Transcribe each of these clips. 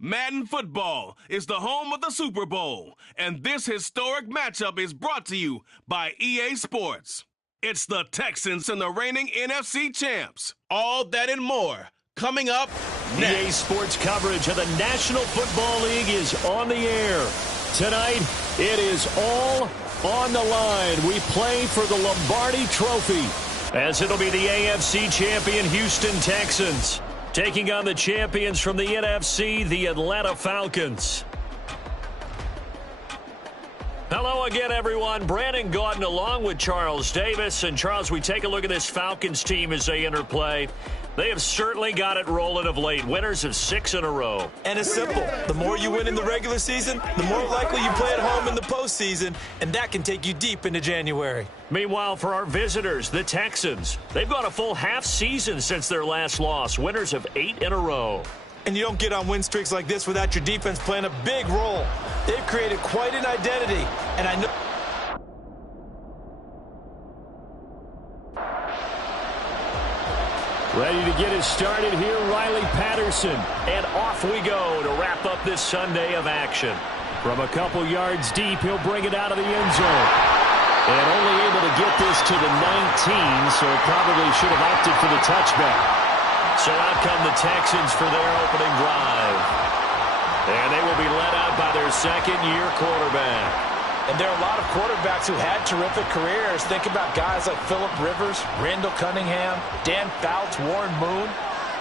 Madden Football is the home of the Super Bowl, and this historic matchup is brought to you by EA Sports. It's the Texans and the reigning NFC champs. All that and more coming up next. EA Sports coverage of the National Football League is on the air. Tonight, it is all on the line. We play for the Lombardi Trophy, as it'll be the AFC champion Houston Texans taking on the champions from the NFC, the Atlanta Falcons. Hello again, everyone. Brandon Gaudin along with Charles Davis. And, Charles, we take a look at this Falcons team as they enter play. They have certainly got it rolling of late. Winners of 6 in a row. And it's simple. The more you win in the regular season, the more likely you play at home in the postseason, and that can take you deep into January. Meanwhile, for our visitors, the Texans, they've gone a full half season since their last loss. Winners of 8 in a row. And you don't get on win streaks like this without your defense playing a big role. They've created quite an identity, and I know... Ready to get us started here, Riley Patterson. And off we go to wrap up this Sunday of action. From a couple yards deep, he'll bring it out of the end zone. And only able to get this to the 19, so probably should have opted for the touchback. So out come the Texans for their opening drive. And they will be led out by their second-year quarterback. And there are a lot of quarterbacks who had terrific careers. Think about guys like Phillip Rivers, Randall Cunningham, Dan Fouts, Warren Moon.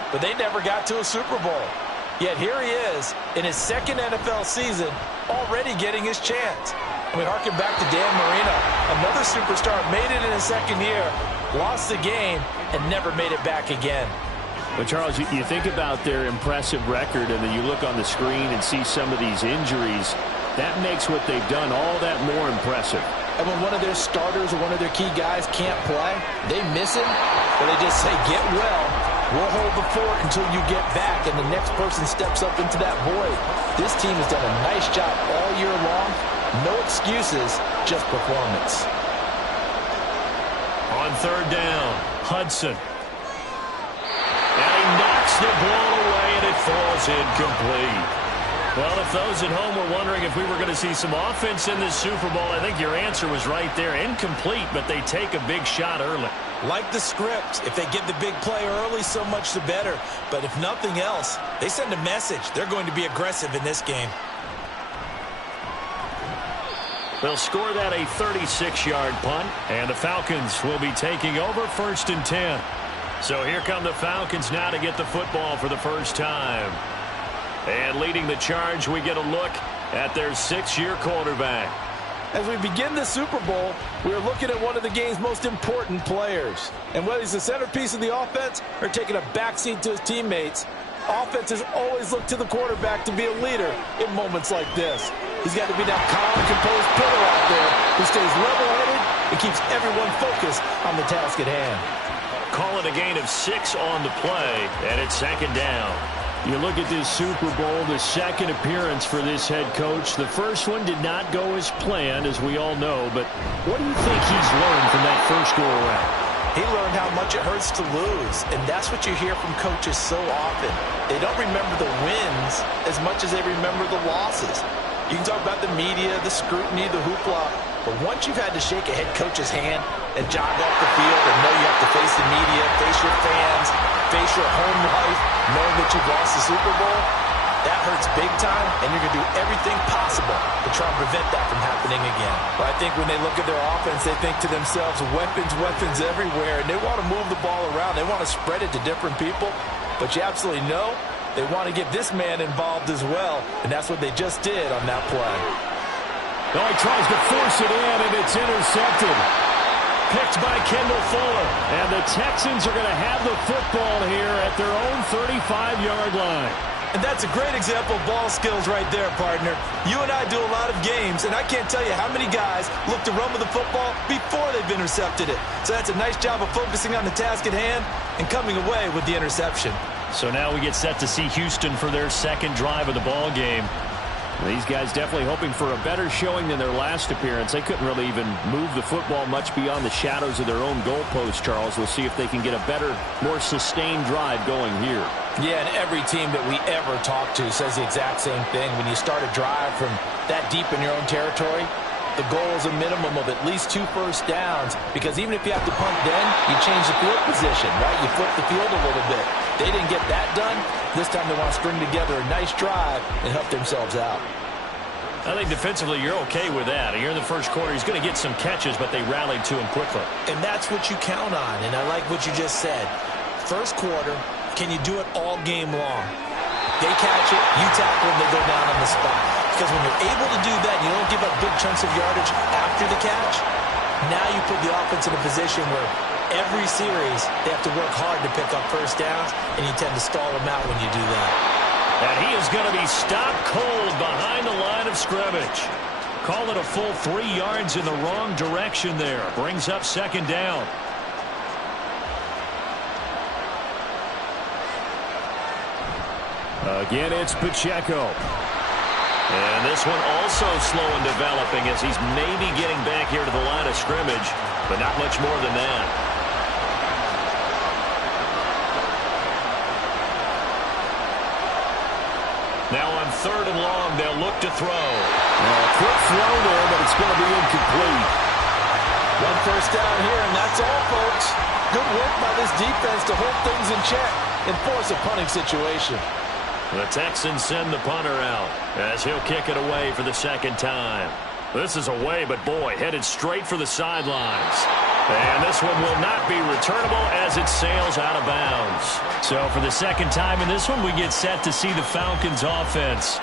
But they never got to a Super Bowl. Yet here he is in his second NFL season, already getting his chance. And we harken back to Dan Marino. Another superstar made it in his second year, lost the game, and never made it back again. But, Charles, you think about their impressive record, and then you look on the screen and see some of these injuries. That makes what they've done all that more impressive. And when one of their starters or one of their key guys can't play, they miss him, or they just say, get well, we'll hold the fort until you get back, and the next person steps up into that void. This team has done a nice job all year long. No excuses, just performance. On third down, Hudson. And he knocks the ball away, and it falls incomplete. Well, if those at home were wondering if we were going to see some offense in this Super Bowl, I think your answer was right there. Incomplete, but they take a big shot early. Like the script, if they get the big play early, so much the better. But if nothing else, they send a message. They're going to be aggressive in this game. They'll score that a 36-yard punt, and the Falcons will be taking over 1st and 10. So here come the Falcons now to get the football for the first time. And leading the charge, we get a look at their 6-year quarterback. As we begin the Super Bowl, we're looking at one of the game's most important players. And whether he's the centerpiece of the offense or taking a backseat to his teammates, offenses always look to the quarterback to be a leader in moments like this. He's got to be that calm, composed pillar out there who stays level-headed and keeps everyone focused on the task at hand. Call it a gain of 6 on the play, and it's 2nd down. You look at this Super Bowl, the second appearance for this head coach. The first one did not go as planned, as we all know. But what do you think he's learned from that first go-around? He learned how much it hurts to lose, and that's what you hear from coaches so often. They don't remember the wins as much as they remember the losses. You can talk about the media, the scrutiny, the hoopla, but once you've had to shake a head coach's hand and jog off the field and know you have to face the media, face your fans, face your home life, knowing that you've lost the Super Bowl, that hurts big time, and you're going to do everything possible to try and prevent that from happening again. But I think when they look at their offense, they think to themselves, weapons, weapons everywhere, and they want to move the ball around. They want to spread it to different people, but you absolutely know they want to get this man involved as well, and that's what they just did on that play. Oh, he tries to force it in, and it's intercepted. Picked by Kendall Fuller. And the Texans are going to have the football here at their own 35-yard line. And that's a great example of ball skills right there, partner. You and I do a lot of games, and I can't tell you how many guys look to run with the football before they've intercepted it. So that's a nice job of focusing on the task at hand and coming away with the interception. So now we get set to see Houston for their second drive of the ball game. These guys definitely hoping for a better showing than their last appearance. They couldn't really even move the football much beyond the shadows of their own goalpost, Charles. We'll see if they can get a better, more sustained drive going here. Yeah, and every team that we ever talk to says the exact same thing. When you start a drive from that deep in your own territory, the goal is a minimum of at least 2 first downs, because even if you have to punt then, you change the field position, right? You flip the field a little bit. They didn't get that done. This time they want to string together a nice drive and help themselves out. I think defensively you're okay with that. Here in the first quarter, he's going to get some catches, but they rallied to him quickly. And that's what you count on, and I like what you just said. First quarter, can you do it all game long? They catch it, you tackle them, they go down on the spot. Because when you're able to do that, and you don't give up big chunks of yardage after the catch, now you put the offense in a position where every series they have to work hard to pick up first downs, and you tend to stall them out when you do that. And he is going to be stopped cold behind the line of scrimmage. Call it a full 3 yards in the wrong direction there. Brings up second down. Again, it's Pacheco. And this one also slow in developing as he's maybe getting back here to the line of scrimmage, but not much more than that. Now on 3rd and long, they'll look to throw. A quick throw there, but it's going to be incomplete. 1 first down here, and that's all, folks. Good work by this defense to hold things in check and force a punting situation. The Texans send the punter out as he'll kick it away for the second time. This is away, but boy, headed straight for the sidelines. And this one will not be returnable as it sails out of bounds. So for the second time in this one, we get set to see the Falcons offense.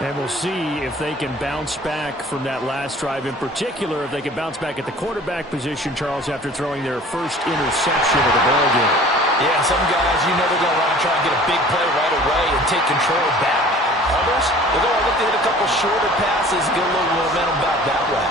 And we'll see if they can bounce back from that last drive. In particular, if they can bounce back at the quarterback position, Charles, after throwing their first interception of the ballgame. Yeah, some guys, you know they're going to want to try and get a big play right away and take control back. Others, they're going to look to hit a couple shorter passes and get a little momentum back that way.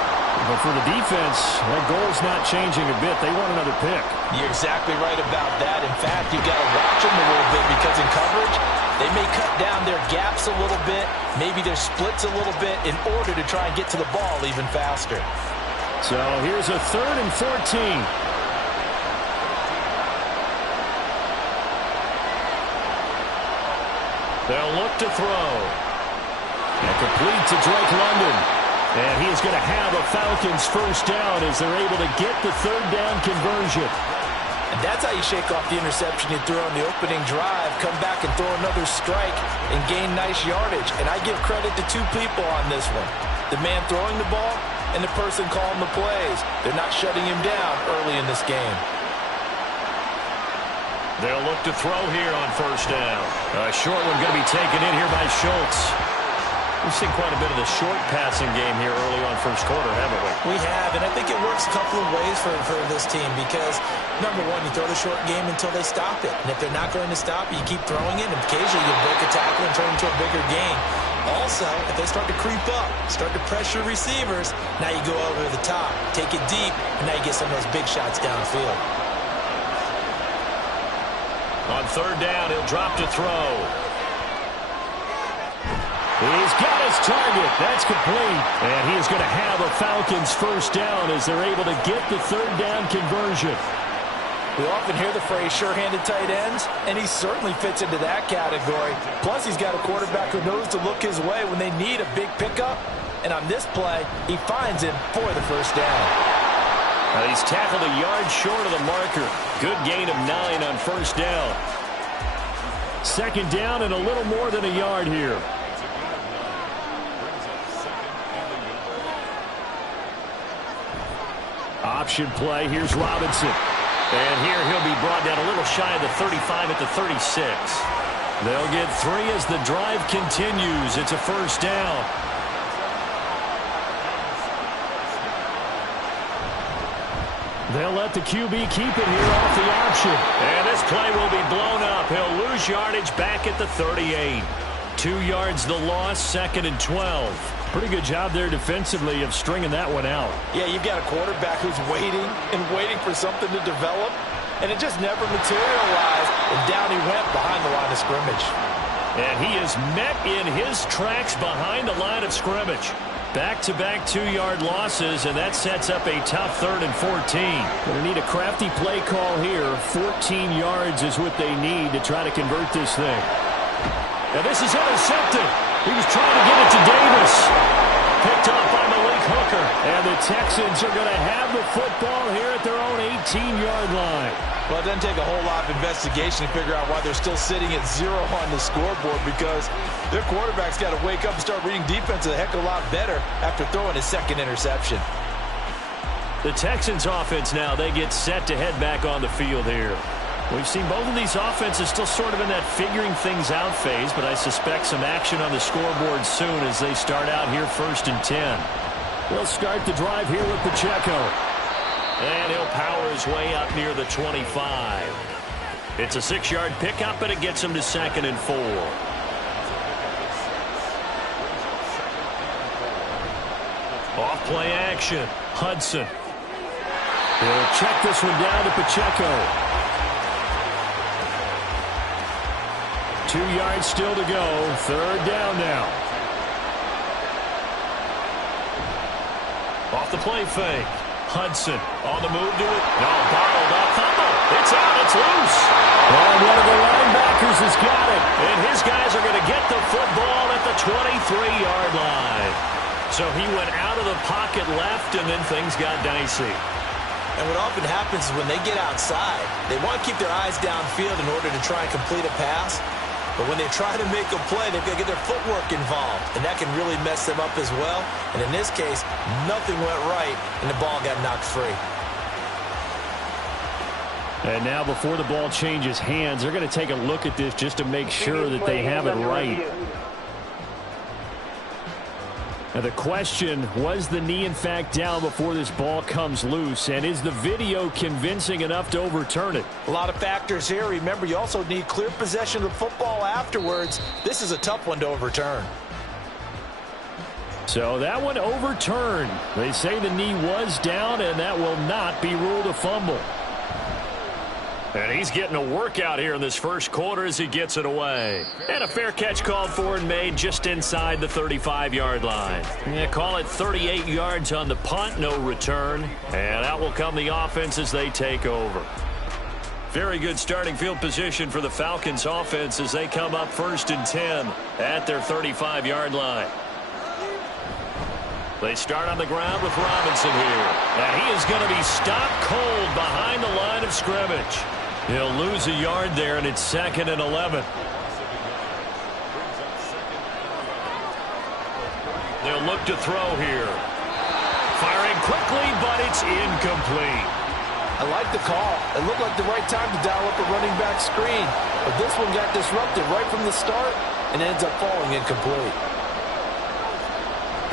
But for the defense, that goal's not changing a bit. They want another pick. You're exactly right about that. In fact, you've got to watch them a little bit because in coverage, they may cut down their gaps a little bit, maybe their splits a little bit in order to try and get to the ball even faster. So here's a 3rd and 14. They'll look to throw. And complete to Drake London. And he is going to have a Falcons first down as they're able to get the 3rd down conversion. And that's how you shake off the interception you threw on the opening drive, come back and throw another strike and gain nice yardage. And I give credit to 2 people on this one. The man throwing the ball and the person calling the plays. They're not shutting him down early in this game. They'll look to throw here on first down. A short one going to be taken in here by Schultz. We've seen quite a bit of the short passing game here early on first quarter, haven't we? We have, and I think it works a couple of ways for this team because, number one, you throw the short game until they stop it. And if they're not going to stop it, you keep throwing it, and occasionally you break a tackle and turn into a bigger gain. Also, if they start to creep up, start to pressure receivers, now you go over the top, take it deep, and now you get some of those big shots downfield. On 3rd down, he'll drop to throw. He's got his target. That's complete. And he is going to have a Falcons first down as they're able to get the 3rd down conversion. We often hear the phrase sure-handed tight ends, and he certainly fits into that category. Plus, he's got a quarterback who knows to look his way when they need a big pickup. And on this play, he finds him for the first down. He's tackled a yard short of the marker. Good gain of 9 on first down. Second down and a little more than a yard here. Option play. Here's Robinson. And here he'll be brought down a little shy of the 35 at the 36. They'll get 3 as the drive continues. It's a first down. They'll let the QB keep it here off the option. And this play will be blown up. He'll lose yardage back at the 38. 2 yards the loss, 2nd and 12. Pretty good job there defensively of stringing that one out. Yeah, you've got a quarterback who's waiting and waiting for something to develop, and it just never materialized, and down he went behind the line of scrimmage. And he is met in his tracks behind the line of scrimmage. Back-to-back 2-yard losses, and that sets up a tough 3rd and 14. Going to need a crafty play call here. 14 yards is what they need to try to convert this thing. Now this is intercepted. He was trying to get it to Davis. Picked up by Malik Hooker. And the Texans are going to have the football here at their own 18-yard line. Well, it doesn't take a whole lot of investigation to figure out why they're still sitting at 0 on the scoreboard, because their quarterback's got to wake up and start reading defense a heck of a lot better after throwing his 2nd interception. The Texans offense now, they get set to head back on the field here. We've seen both of these offenses still sort of in that figuring things out phase, but I suspect some action on the scoreboard soon as they start out here 1st and 10. They'll start the drive here with Pacheco. And he'll power his way up near the 25. It's a 6-yard pickup, and it gets him to 2nd and 4. Off play action. Hudson. He'll check this one down to Pacheco. 2 yards still to go. 3rd down now. Off the play fake. Hudson on the move to it. No, bottled up. Fumble. It's out. It's loose. And one of the linebackers has got it. And his guys are going to get the football at the 23-yard line. So he went out of the pocket left, and then things got dicey. And what often happens is when they get outside, they want to keep their eyes downfield in order to try and complete a pass. But when they try to make a play, they've got to get their footwork involved, and that can really mess them up as well. And in this case, nothing went right, and the ball got knocked free. And now before the ball changes hands, they're going to take a look at this just to make sure that they have it right. Now the question, was the knee in fact down before this ball comes loose? And is the video convincing enough to overturn it? A lot of factors here. Remember, you also need clear possession of the football afterwards. This is a tough one to overturn. So that one overturned. They say the knee was down, and that will not be ruled a fumble. And he's getting a workout here in this first quarter as he gets it away. And a fair catch called for and made just inside the 35-yard line. Yeah, call it 38 yards on the punt, no return. And out will come the offense as they take over. Very good starting field position for the Falcons offense as they come up 1st and 10 at their 35-yard line. They start on the ground with Robinson here. And he is going to be stopped cold behind the line of scrimmage. He'll lose a yard there, and it's 2nd and 11. They'll look to throw here. Firing quickly, but it's incomplete. I like the call. It looked like the right time to dial up a running back screen. But this one got disrupted right from the start and ends up falling incomplete.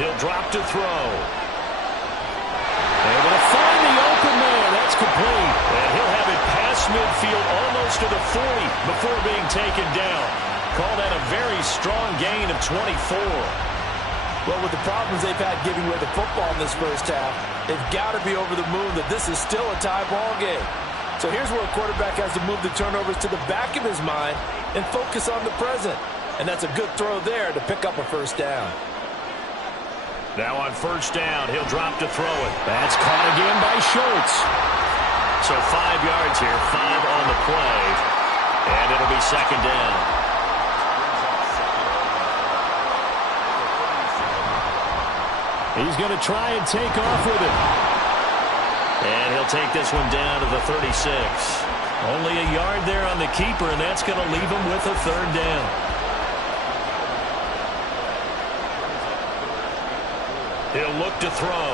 He'll drop to throw. Able to find the open man. That's complete. And he'll have it past midfield almost to the 40 before being taken down. Call that a very strong gain of 24. Well, with the problems they've had giving away the football in this first half, they've got to be over the moon that this is still a tie ball game. So here's where a quarterback has to move the turnovers to the back of his mind and focus on the present. And that's a good throw there to pick up a first down. Now on 1st down, he'll drop to throw it. That's caught again by Schultz. So 5 yards here, 5 on the play. And it'll be 2nd down. He's going to try and take off with it. And he'll take this one down to the 36. Only a yard there on the keeper, and that's going to leave him with a 3rd down. He'll look to throw.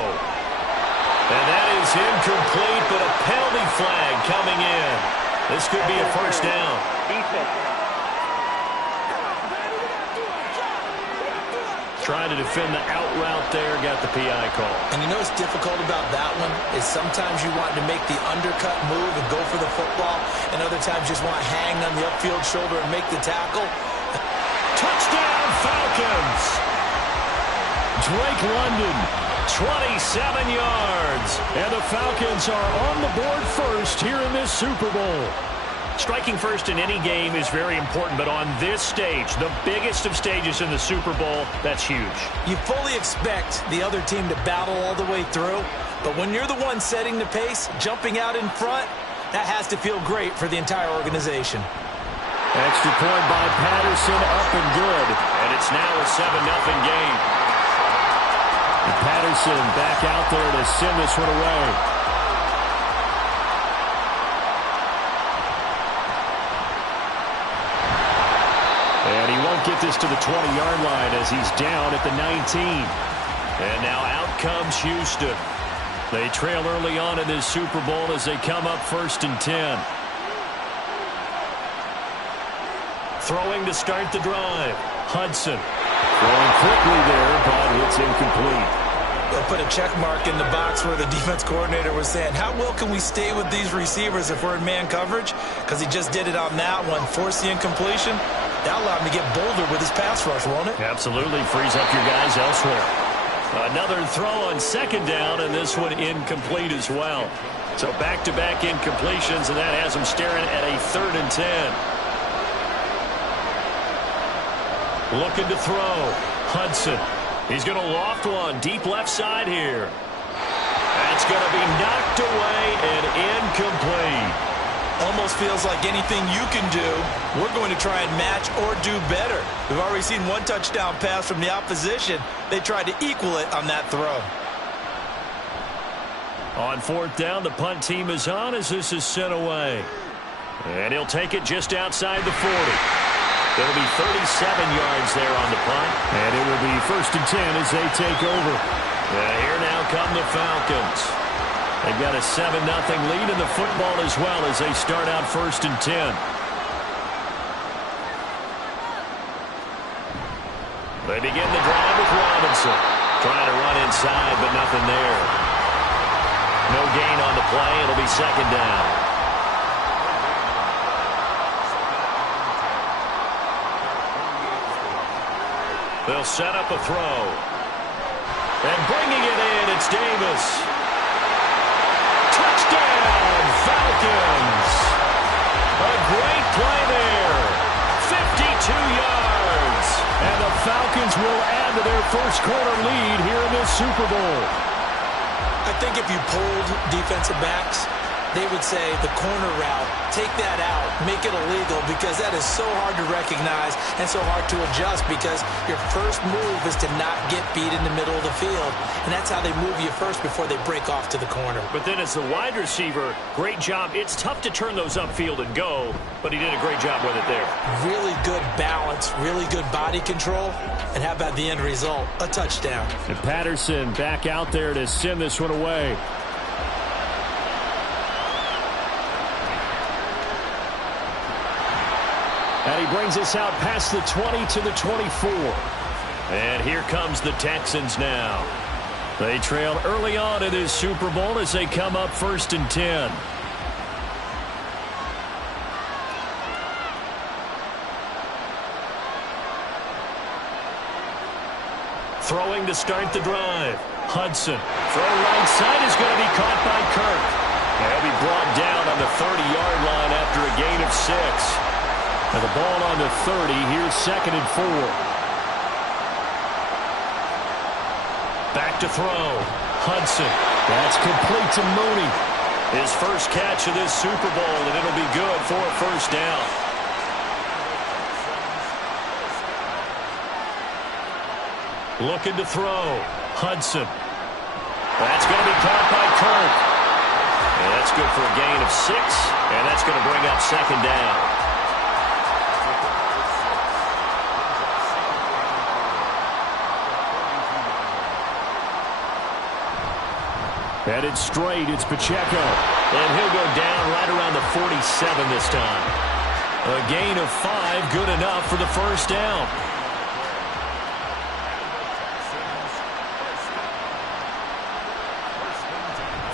And that is incomplete, but a penalty flag coming in. This could be a 1st down. Trying to defend the out route there, got the PI call. And you know what's difficult about that one is sometimes you want to make the undercut move and go for the football, and other times you just want to hang on the upfield shoulder and make the tackle. Touchdown, Falcons! Drake London, 27 yards. And the Falcons are on the board first here in this Super Bowl. Striking first in any game is very important, but on this stage, the biggest of stages in the Super Bowl, that's huge. You fully expect the other team to battle all the way through, but when you're the one setting the pace, jumping out in front, that has to feel great for the entire organization. Extra point by Patterson, up and good. And it's now a 7-0 game. And Patterson back out there to send this one away. And he won't get this to the 20-yard line as he's down at the 19. And now out comes Houston. They trail early on in this Super Bowl as they come up 1st and 10. Throwing to start the drive. Hudson. Throwing quickly there, but it's incomplete. They'll put a check mark in the box where the defense coordinator was saying, how well can we stay with these receivers if we're in man coverage? Because he just did it on that one, forced the incompletion. That allowed him to get bolder with his pass rush, won't it? Absolutely. Frees up your guys elsewhere. Another throw on 2nd down, and this one incomplete as well. So back-to-back incompletions, and that has him staring at a 3rd and 10. Looking to throw. Hudson. He's going to loft one deep left side here. That's going to be knocked away and incomplete. Almost feels like anything you can do, we're going to try and match or do better. We've already seen one touchdown pass from the opposition. They tried to equal it on that throw. On 4th down, the punt team is on as this is sent away. And he'll take it just outside the 40. It'll be 37 yards there on the punt. And it will be 1st and 10 as they take over. And here now come the Falcons. They've got a 7-0 lead in the football as well as they start out 1st and 10. They begin the drive with Robinson. Trying to run inside, but nothing there. No gain on the play. It'll be 2nd down. They'll set up a throw. And bringing it in, it's Davis. Touchdown, Falcons. A great play there. 52 yards. And the Falcons will add to their first quarter lead here in this Super Bowl. I think if you polled defensive backs, they would say the corner route, take that out, make it illegal, because that is so hard to recognize and so hard to adjust, because your first move is to not get beat in the middle of the field, and that's how they move you first before they break off to the corner. But then as the wide receiver, great job. It's tough to turn those upfield and go, but he did a great job with it there. Really good balance, really good body control, and how about the end result? A touchdown. And Patterson back out there to send this one away. And he brings us out past the 20 to the 24. And here comes the Texans now. They trail early on in this Super Bowl as they come up 1st and 10. Throwing to start the drive. Hudson. Throw right side is going to be caught by Kirk. And he'll be brought down on the 30-yard line after a gain of 6. And the ball on the 30. Here's 2nd and 4. Back to throw. Hudson. That's complete to Mooney. His first catch of this Super Bowl, and it'll be good for a 1st down. Looking to throw. Hudson. That's going to be caught by Kirk. And that's good for a gain of 6, and that's going to bring up 2nd down. Headed straight, it's Pacheco. And he'll go down right around the 47 this time. A gain of 5, good enough for the 1st down.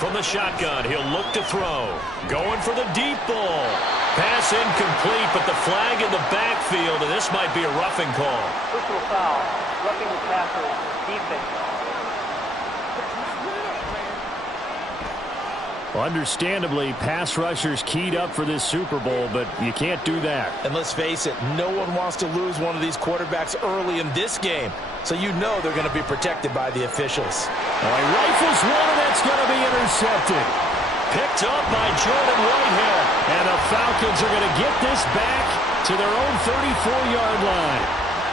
From the shotgun, he'll look to throw. Going for the deep ball. Pass incomplete, but the flag in the backfield, and this might be a roughing call. Personal foul, roughing the passer, defense. Understandably, pass rushers keyed up for this Super Bowl, but you can't do that. And let's face it, no one wants to lose one of these quarterbacks early in this game. So you know they're going to be protected by the officials. He rifles one, and that's going to be intercepted. Picked up by Jordan Whitehead. And the Falcons are going to get this back to their own 34-yard line.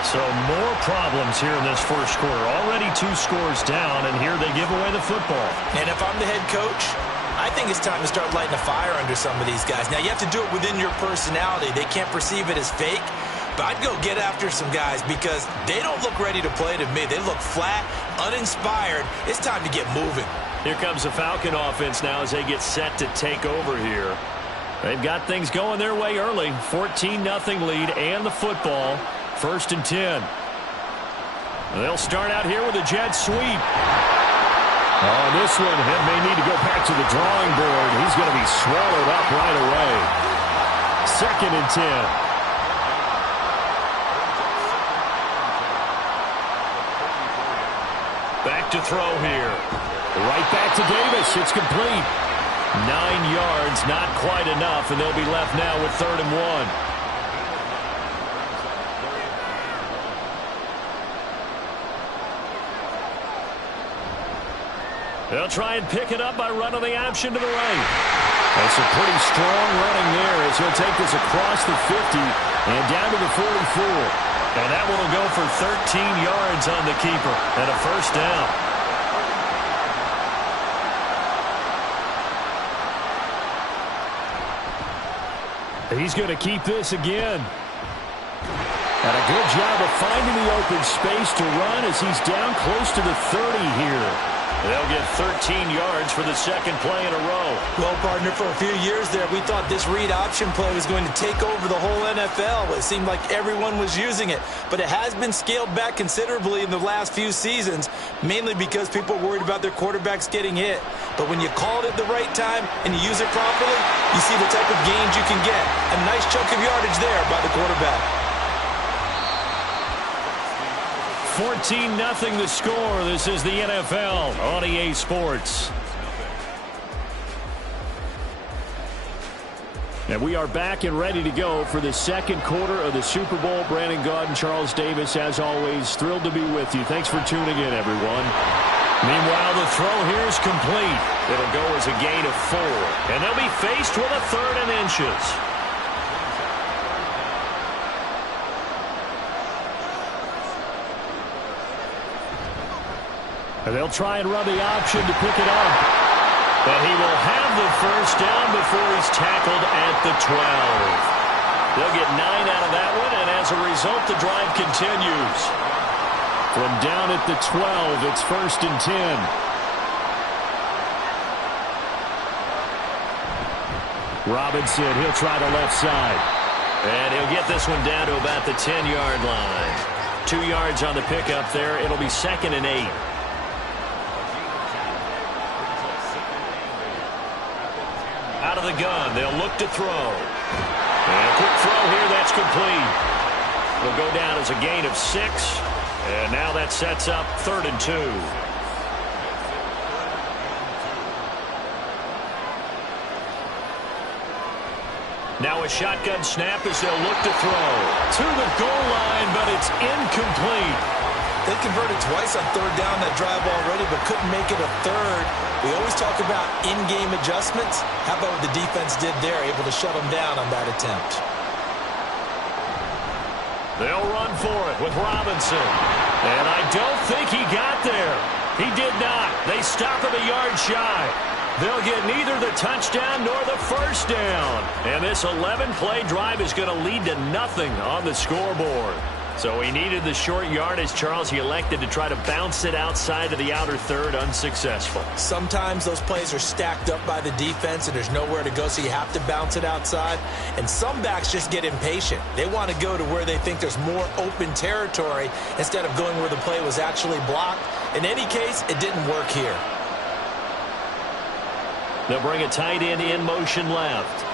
So more problems here in this first quarter. Already 2 scores down, and here they give away the football. And if I'm the head coach, I think it's time to start lighting a fire under some of these guys. Now, you have to do it within your personality. They can't perceive it as fake. But I'd go get after some guys because they don't look ready to play to me. They look flat, uninspired. It's time to get moving. Here comes the Falcon offense now as they get set to take over here. They've got things going their way early. 14-0 lead and the football. 1st and 10. They'll start out here with a jet sweep. Oh, this one may need to go back to the drawing board. He's going to be swallowed up right away. 2nd and 10. Back to throw here. Right back to Davis. It's complete. 9 yards, not quite enough, and they'll be left now with 3rd and 1. They'll try and pick it up by running the option to the right. That's a pretty strong running there as he'll take this across the 50 and down to the 44. And that one will go for 13 yards on the keeper and a 1st down. He's going to keep this again. And a good job of finding the open space to run as he's down close to the 30 here. They'll get 13 yards for the 2nd play in a row. Well, partner, for a few years there, we thought this read option play was going to take over the whole NFL. It seemed like everyone was using it. But it has been scaled back considerably in the last few seasons, mainly because people are worried about their quarterbacks getting hit. But when you call it at the right time and you use it properly, you see the type of gains you can get. A nice chunk of yardage there by the quarterback. 14-0 the score. This is the NFL on EA Sports. And we are back and ready to go for the 2nd quarter of the Super Bowl. Brandon Gaudin, Charles Davis, as always, thrilled to be with you. Thanks for tuning in, everyone. Meanwhile, the throw here is complete. It'll go as a gain of 4. And they'll be faced with a 3rd and inches. And they'll try and run the option to pick it up. But he will have the 1st down before he's tackled at the 12. They'll get 9 out of that one, and as a result, the drive continues. From down at the 12, it's 1st and 10. Robinson, he'll try the left side. And he'll get this one down to about the 10-yard line. 2 yards on the pickup there. It'll be 2nd and 8. Out of the gun, they'll look to throw. And a quick throw here, that's complete. Will go down as a gain of 6. And now that sets up 3rd and 2. Now a shotgun snap as they'll look to throw. To the goal line, but it's incomplete. They converted twice on 3rd down that drive already, but couldn't make it a 3rd. We always talk about in-game adjustments. How about what the defense did there, able to shut them down on that attempt? They'll run for it with Robinson. And I don't think he got there. He did not. They stop him a yard shy. They'll get neither the touchdown nor the 1st down. And this 11-play drive is going to lead to nothing on the scoreboard. So he needed the short yardage, Charles. He elected to try to bounce it outside of the outer 3rd, unsuccessful. Sometimes those plays are stacked up by the defense and there's nowhere to go, so you have to bounce it outside. And some backs just get impatient. They want to go to where they think there's more open territory instead of going where the play was actually blocked. In any case, it didn't work here. They'll bring a tight end in motion left.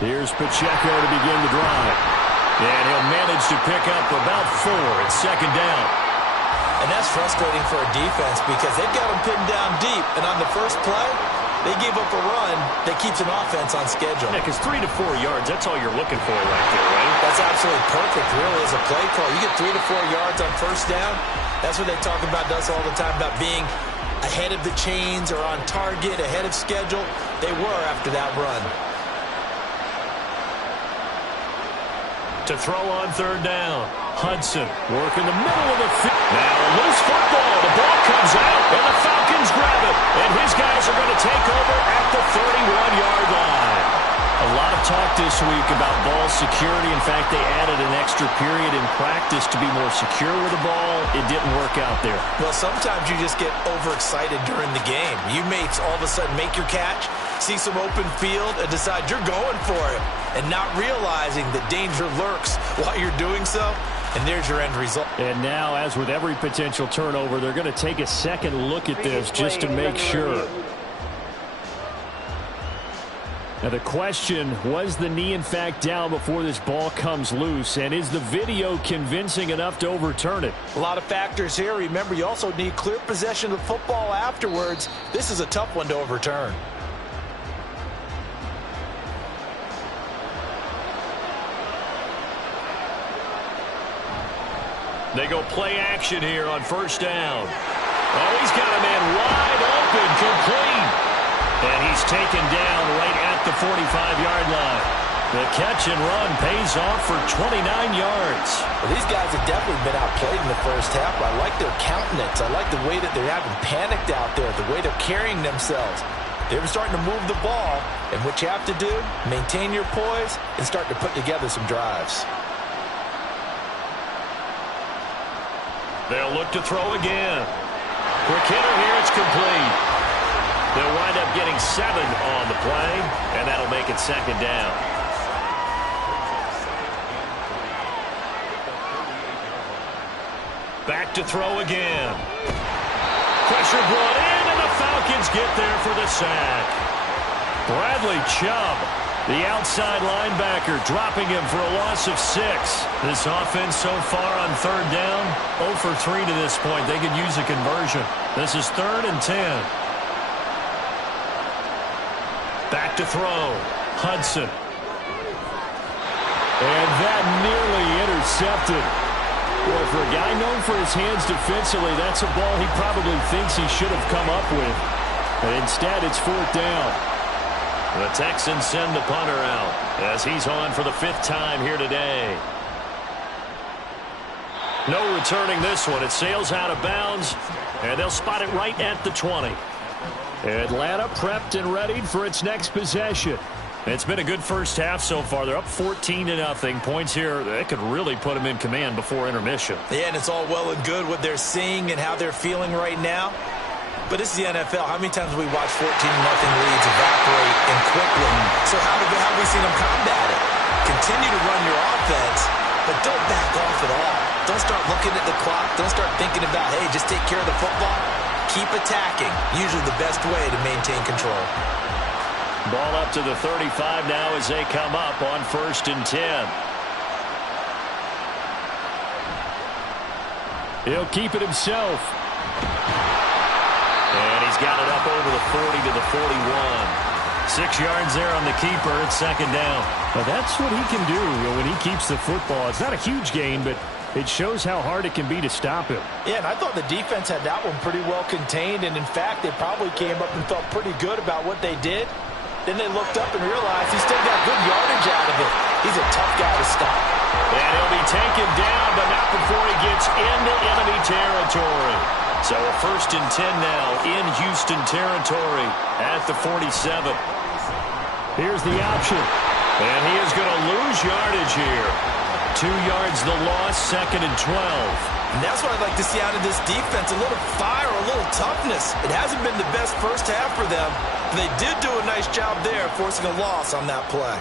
Here's Pacheco to begin the drive. And he'll manage to pick up about 4 at 2nd down. And that's frustrating for a defense because they've got him pinned down deep. And on the first play, They gave up a run that keeps an offense on schedule. Yeah, because 3 to 4 yards, that's all you're looking for right there, right? That's absolutely perfect, really, as a play call. You get 3 to 4 yards on first down. That's what they talk about us all the time, about being ahead of the chains or on target, ahead of schedule. They were after that run. To throw on third down. Hudson working the middle of the field. Now a loose football. The ball comes out, and the Falcons grab it. And his guys are going to take over at the 31-yard line. A lot of talk this week about ball security. In fact, they added an extra period in practice to be more secure with the ball. It didn't work out there. Well, sometimes you just get overexcited during the game. You may all of a sudden make your catch, see some open field, and decide you're going for it, and not realizing that danger lurks while you're doing so. And there's your end result. And now, as with every potential turnover, they're going to take a second look at this just to make sure. Now the question, was the knee in fact down before this ball comes loose? And is the video convincing enough to overturn it? A lot of factors here. Remember, you also need clear possession of the football afterwards. This is a tough one to overturn. They go play action here on first down. Oh, he's got a man wide open, complete. And he's taken down right at the 45-yard line. The catch and run pays off for 29 yards. Well, these guys have definitely been outplayed in the first half. I like their countenance. I like the way that they're having panicked out there, the way they're carrying themselves. They're starting to move the ball, and what you have to do, maintain your poise and start to put together some drives. They'll look to throw again. Quick hitter here, it's complete. They'll wind up getting 7 on the play, and that'll make it second down. Back to throw again. Pressure brought in, and the Falcons get there for the sack. Bradley Chubb, the outside linebacker, dropping him for a loss of 6. This offense so far on third down, 0 for 3 to this point. They could use a conversion. This is 3rd and 10. Back to throw. Hudson. And that nearly intercepted. Boy, for a guy known for his hands defensively, that's a ball he probably thinks he should have come up with. But instead, it's 4th down. The Texans send the punter out as he's on for the 5th time here today. No returning this one. It sails out of bounds, and they'll spot it right at the 20. Atlanta prepped and readied for its next possession. It's been a good first half so far. They're up 14-0. Points here, that could really put them in command before intermission. Yeah, and it's all well and good what they're seeing and how they're feeling right now. But this is the NFL. How many times have we watched 14-0 leads evaporate and quickly? So how have we seen them combat it? Continue to run your offense, but don't back off at all. Don't start looking at the clock. Don't start thinking about, hey, just take care of the football. Keep attacking. Usually the best way to maintain control. Ball up to the 35 now as they come up on 1st and 10. He'll keep it himself. And he's got it up over the 40 to the 41. 6 yards there on the keeper. It's 2nd down. Well, that's what he can do when he keeps the football. It's not a huge gain, but it shows how hard it can be to stop him. Yeah, and I thought the defense had that one pretty well contained, and in fact, they probably came up and felt pretty good about what they did. Then they looked up and realized he still got good yardage out of it. He's a tough guy to stop. And he'll be taken down, but not before he gets into enemy territory. So a 1st and 10 now in Houston territory at the 47. Here's the option. And he is going to lose yardage here. 2 yards the loss, 2nd and 12. And that's what I'd like to see out of this defense, a little fire, a little toughness. It hasn't been the best first half for them, but they did do a nice job there forcing a loss on that play.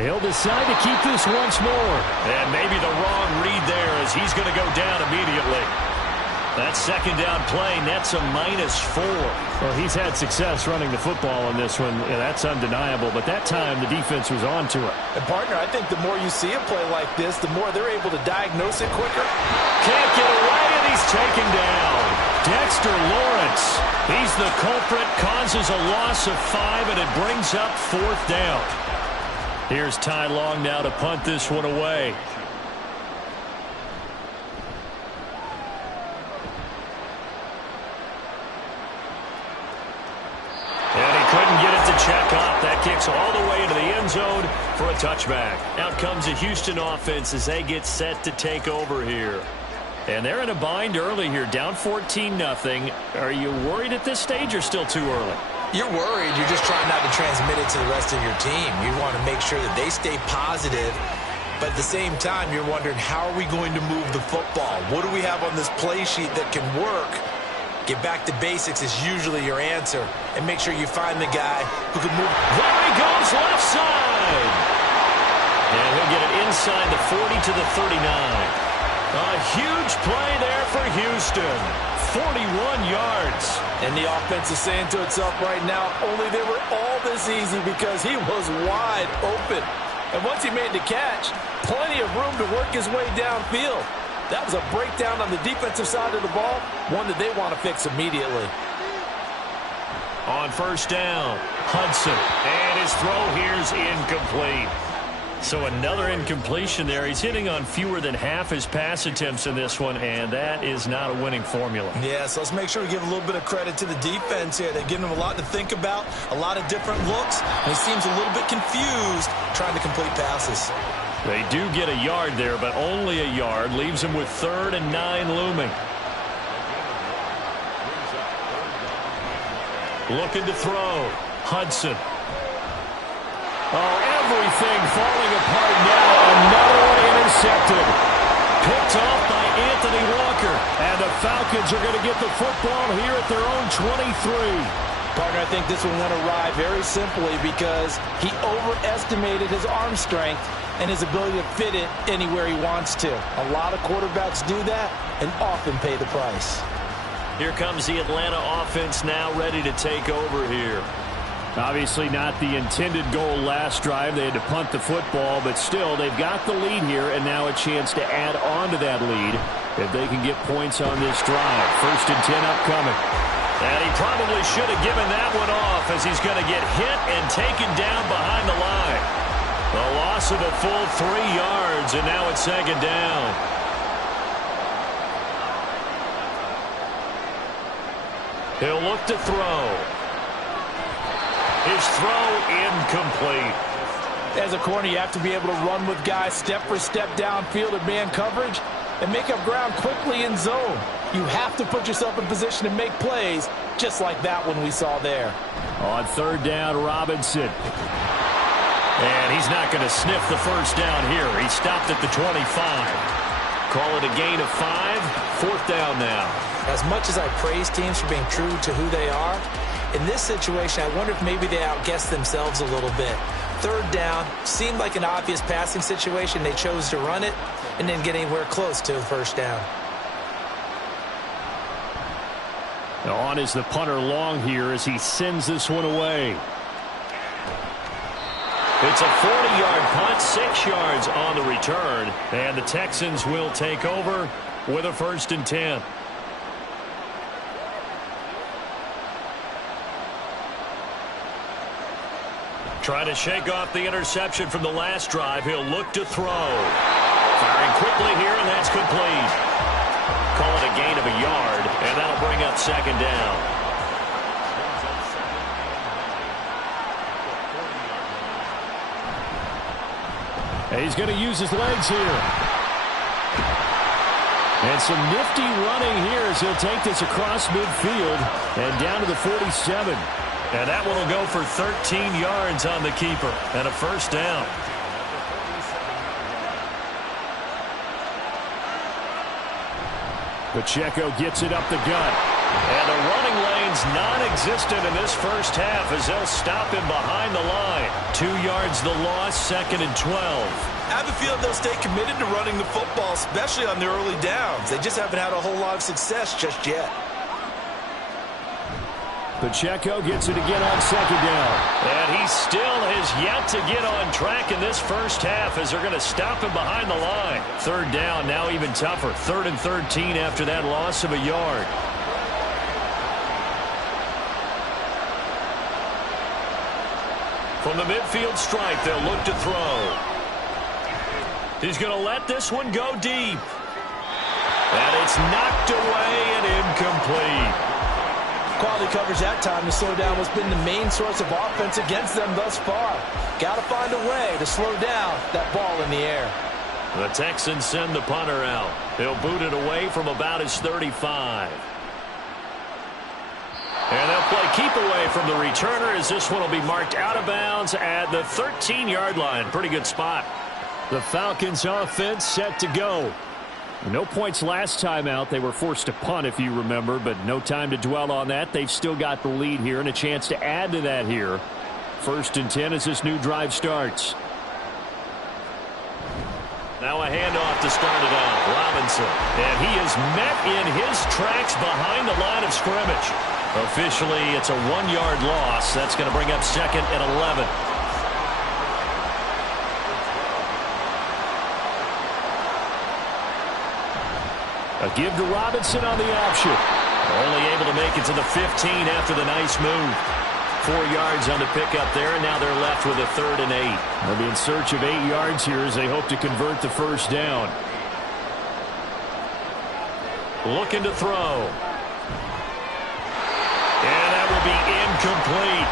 He'll decide to keep this once more. And maybe the wrong read there as he's going to go down immediately. That 2nd down play nets a -4. Well, he's had success running the football in this one. Yeah, that's undeniable. But that time, the defense was on to it. And, partner, I think the more you see a play like this, the more they're able to diagnose it quicker. Can't get away, and he's taken down. Dexter Lawrence. He's the culprit, causes a loss of 5, and it brings up 4th down. Here's Ty Long now to punt this one away. And he couldn't get it to check up. That kicks all the way into the end zone for a touchback. Out comes the Houston offense as they get set to take over here. And they're in a bind early here, down 14-0. Are you worried at this stage or still too early? You're worried. You're just trying not to transmit it to the rest of your team. You want to make sure that they stay positive. But at the same time, you're wondering, how are we going to move the football? What do we have on this play sheet that can work? Get back to basics is usually your answer. And make sure you find the guy who can move. There he goes, left side. And he'll get it inside the 40 to the 39. A huge play there for Houston. 41 yards. And the offense is saying to itself right now, only they were all this easy because he was wide open. And once he made the catch, plenty of room to work his way downfield. That was a breakdown on the defensive side of the ball, one that they want to fix immediately. On 1st down, Hudson. And his throw here's incomplete. So another incompletion there. He's hitting on fewer than half his pass attempts in this one, and that is not a winning formula. Yeah, so let's make sure we give a little bit of credit to the defense here. They're giving him a lot to think about, a lot of different looks, and he seems a little bit confused trying to complete passes. They do get a yard there, but only a yard. Leaves him with 3rd and 9 looming. Looking to throw. Hudson. Oh, everything falling apart now. Another one intercepted. Picked off by Anthony Walker. And the Falcons are going to get the football here at their own 23. Partner, I think this one went awry very simply because he overestimated his arm strength and his ability to fit it anywhere he wants to. A lot of quarterbacks do that and often pay the price. Here comes the Atlanta offense now ready to take over here. Obviously not the intended goal last drive. They had to punt the football, but still they've got the lead here and now a chance to add on to that lead if they can get points on this drive. 1st and 10 upcoming. And he probably should have given that one off as he's going to get hit and taken down behind the line. A loss of a full 3 yards, and now it's 2nd down. He'll look to throw. His throw incomplete. As a corner, you have to be able to run with guys step for step downfield in man coverage and make up ground quickly in zone. You have to put yourself in position to make plays, just like that one we saw there. On 3rd down, Robinson. And he's not going to sniff the 1st down here. He stopped at the 25. Call it a gain of 5. 4th down now. As much as I praise teams for being true to who they are, in this situation, I wonder if maybe they outguessed themselves a little bit. 3rd down seemed like an obvious passing situation. They chose to run it and didn't get anywhere close to the 1st down. Now on is the punter Long here as he sends this one away. It's a 40-yard punt, 6 yards on the return, and the Texans will take over with a 1st and 10. Trying to shake off the interception from the last drive. He'll look to throw. Firing quickly here, and that's complete. Call it a gain of a yard, and that'll bring up 2nd down. And he's going to use his legs here. And some nifty running here as he'll take this across midfield and down to the 47. And that one will go for 13 yards on the keeper and a 1st down. Pacheco gets it up the gut. And the running lane's non-existent in this 1st half as they'll stop him behind the line. 2 yards the loss, 2nd and 12. I have a feeling they'll stay committed to running the football, especially on the early downs. They just haven't had a whole lot of success just yet. Pacheco gets it again on 2nd down. And he still has yet to get on track in this 1st half as they're going to stop him behind the line. 3rd down, now even tougher. 3rd and 13 after that loss of a yard. From the midfield stripe, they'll look to throw. He's going to let this one go deep. And it's knocked away and incomplete. Quality coverage that time to slow down what's been the main source of offense against them thus far. Got to find a way to slow down that ball in the air. The Texans send the punter out. He'll boot it away from about his 35. And they'll play keep away from the returner as this one will be marked out of bounds at the 13-yard line. Pretty good spot. The Falcons offense set to go. No points last time out. They were forced to punt, if you remember, but no time to dwell on that. They've still got the lead here and a chance to add to that here. 1st and 10 as this new drive starts. Now a handoff to start it off. Robinson. And he is met in his tracks behind the line of scrimmage. Officially, it's a 1-yard loss. That's going to bring up 2nd and 11. A give to Robinson on the option. Only able to make it to the 15 after the nice move. 4 yards on the pickup there, and now they're left with a 3rd and 8. They'll be in search of 8 yards here as they hope to convert the first down. Looking to throw. And that will be incomplete.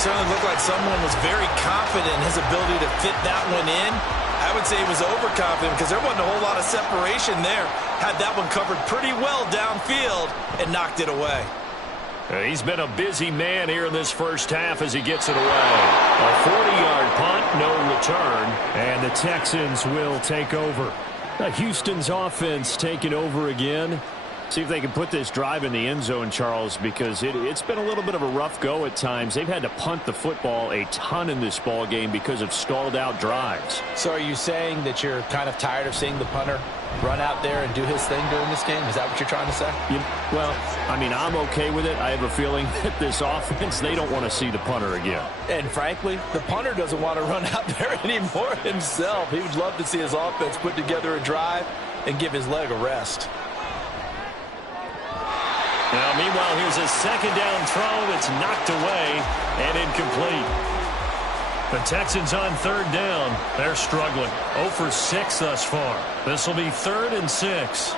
Certainly looked like someone was very confident in his ability to fit that one in. I would say he was overconfident because there wasn't a whole lot of separation there. Had that one covered pretty well downfield and knocked it away. He's been a busy man here in this first half as he gets it away. A 40-yard punt, no return. And the Texans will take over. Houston's offense taking over again. See if they can put this drive in the end zone, Charles, because it's been a little bit of a rough go at times. They've had to punt the football a ton in this ball game because of stalled-out drives. So are you saying that you're kind of tired of seeing the punter run out there and do his thing during this game? Is that what you're trying to say? Well, I mean, I'm okay with it. I have a feeling that this offense, they don't want to see the punter again. And frankly, the punter doesn't want to run out there anymore himself. He would love to see his offense put together a drive and give his leg a rest. Now, meanwhile, here's a 2nd down throw. It's knocked away and incomplete. The Texans on 3rd down. They're struggling. 0 for 6 thus far. This will be 3rd and 6.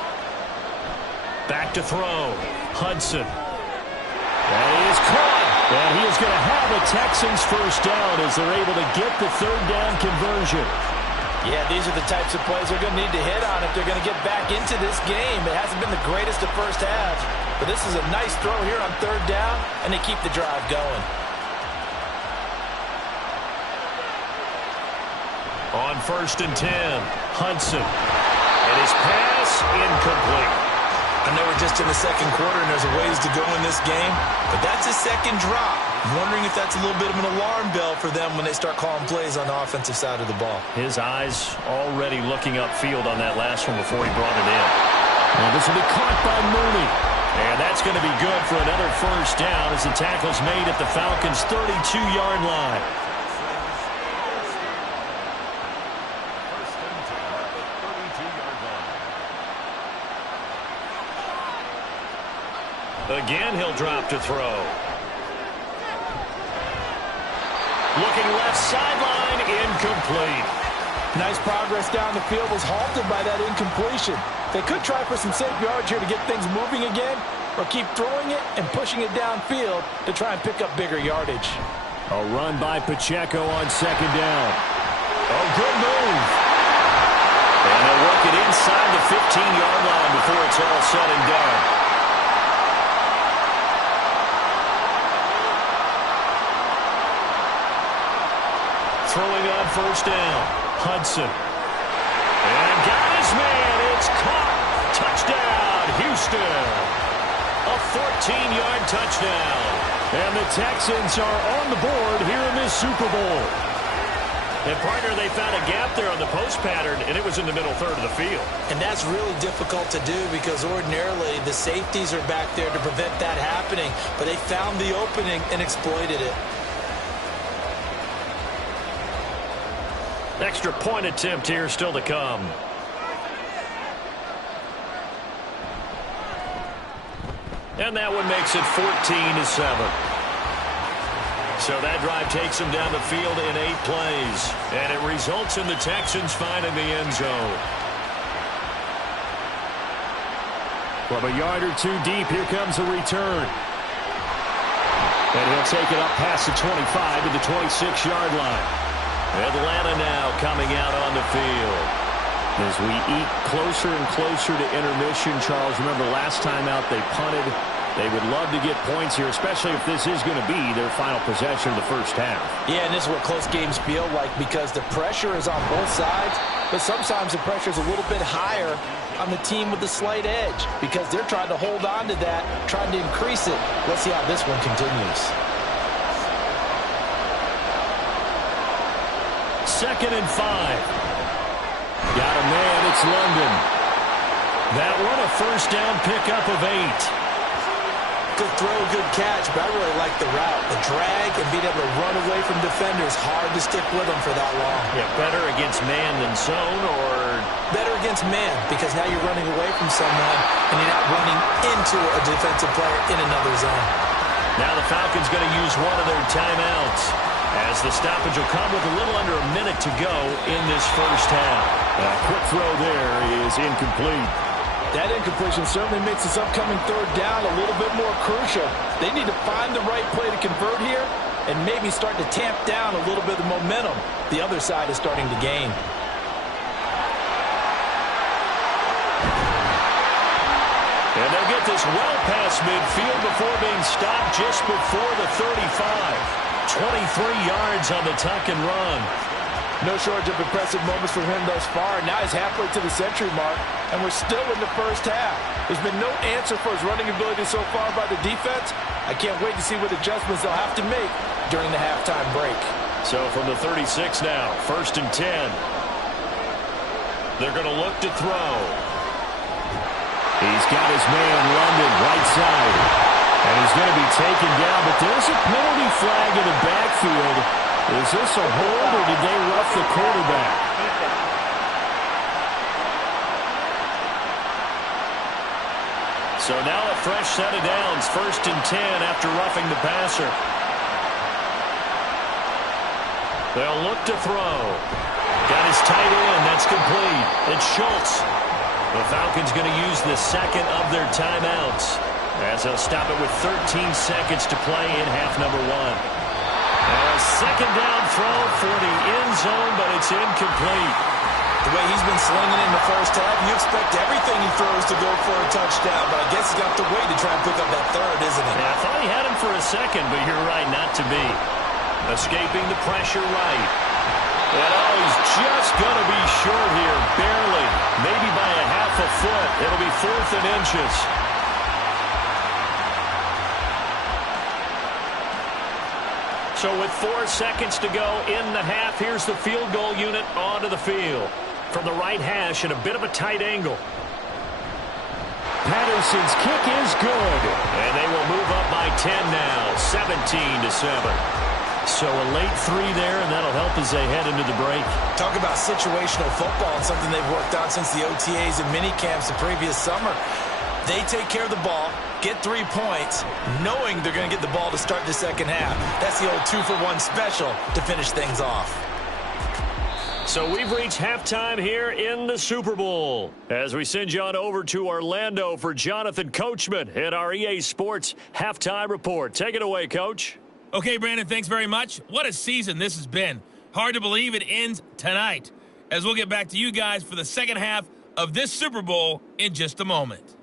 Back to throw. Hudson. And he is caught. And he is going to have a Texans first down as they're able to get the 3rd down conversion. Yeah, these are the types of plays they're going to need to hit on if they're going to get back into this game. It hasn't been the greatest of first halves, but this is a nice throw here on 3rd down, and they keep the drive going. On 1st and 10, Hudson. And his pass incomplete. I know we're just in the 2nd quarter and there's a ways to go in this game, but that's his 2nd drop. I'm wondering if that's a little bit of an alarm bell for them when they start calling plays on the offensive side of the ball. His eyes already looking upfield on that last one before he brought it in. And this will be caught by Mooney. And that's going to be good for another first down as the tackle's made at the Falcons' 32-yard line. Again, he'll drop to throw. Looking left sideline, incomplete. Nice progress down the field was halted by that incompletion. They could try for some safe yards here to get things moving again, or keep throwing it and pushing it downfield to try and pick up bigger yardage. A run by Pacheco on 2nd down. Oh, good move. And they'll work it inside the 15-yard line before it's all said and done. Throwing on 1st down, Hudson. And got his man. It's caught. Touchdown, Houston. A 14-yard touchdown. And the Texans are on the board here in this Super Bowl. And, partner, they found a gap there on the post pattern, and it was in the middle 3rd of the field. And that's really difficult to do because ordinarily the safeties are back there to prevent that happening. But they found the opening and exploited it. Extra point attempt here still to come. And that one makes it 14-7. So that drive takes them down the field in 8 plays. And it results in the Texans finding the end zone. From a yard or two deep, here comes a return. And he'll take it up past the 25 to the 26-yard line. Atlanta now coming out on the field. As we eat closer and closer to intermission, Charles, remember last time out they punted. They would love to get points here, especially if this is going to be their final possession of the first half. Yeah, and this is what close games feel like because the pressure is on both sides, but sometimes the pressure is a little bit higher on the team with the slight edge because they're trying to hold on to that, trying to increase it. Let's see how this one continues. 2nd and 5. Got a man, it's London. That one a first down pickup of 8. Good throw, good catch, but I really like the route. The drag and being able to run away from defenders, hard to stick with them for that long. Yeah, better against man than zone, or? Better against man, because now you're running away from someone and you're not running into a defensive player in another zone. Now the Falcons going to use one of their timeouts as the stoppage will come with a little under a minute to go in this first half. A quick throw there is incomplete. That incompletion certainly makes this upcoming third down a little bit more crucial. They need to find the right play to convert here and maybe start to tamp down a little bit of the momentum the other side is starting to gain. And they'll get this well past midfield before being stopped just before the 35. 23 yards on the tuck and run. No shortage of impressive moments for him thus far. Now he's halfway to the century mark, and we're still in the first half. There's been no answer for his running ability so far by the defense. I can't wait to see what adjustments they'll have to make during the halftime break. So from the 36 now, 1st and 10. They're going to look to throw. He's got his man, London, right side. And he's going to be taken down, but there's a penalty flag in the backfield. Is this a hold, or did they rough the quarterback? So now a fresh set of downs, 1st and 10 after roughing the passer. They'll look to throw. Got his tight end. That's complete. It's Schultz. The Falcons going to use the second of their timeouts as they'll stop it with 13 seconds to play in half number 1. A second down throw for the end zone, but it's incomplete. The way he's been slinging in the first half, you expect everything he throws to go for a touchdown, but I guess he's got to wait to try and pick up that third, isn't he? Yeah, I thought he had him for a second, but you're right, not to be. Escaping the pressure right. And he's just going to be short here, barely. Maybe by a half a foot. It'll be 4th and inches. So with 4 seconds to go in the half, here's the field goal unit onto the field. From the right hash at a bit of a tight angle. Patterson's kick is good. And they will move up by 10 now, 17-7. So a late 3 there, and that'll help as they head into the break. Talk about situational football and something they've worked on since the OTAs and mini camps the previous summer. They take care of the ball, get 3 points, knowing they're going to get the ball to start the second half. That's the old 2-for-1 special to finish things off. So we've reached halftime here in the Super Bowl as we send you on over to Orlando for Jonathan Coachman at our EA Sports Halftime Report. Take it away, Coach. Okay, Brandon, thanks very much. What a season this has been. Hard to believe it ends tonight, as we'll get back to you guys for the second half of this Super Bowl in just a moment.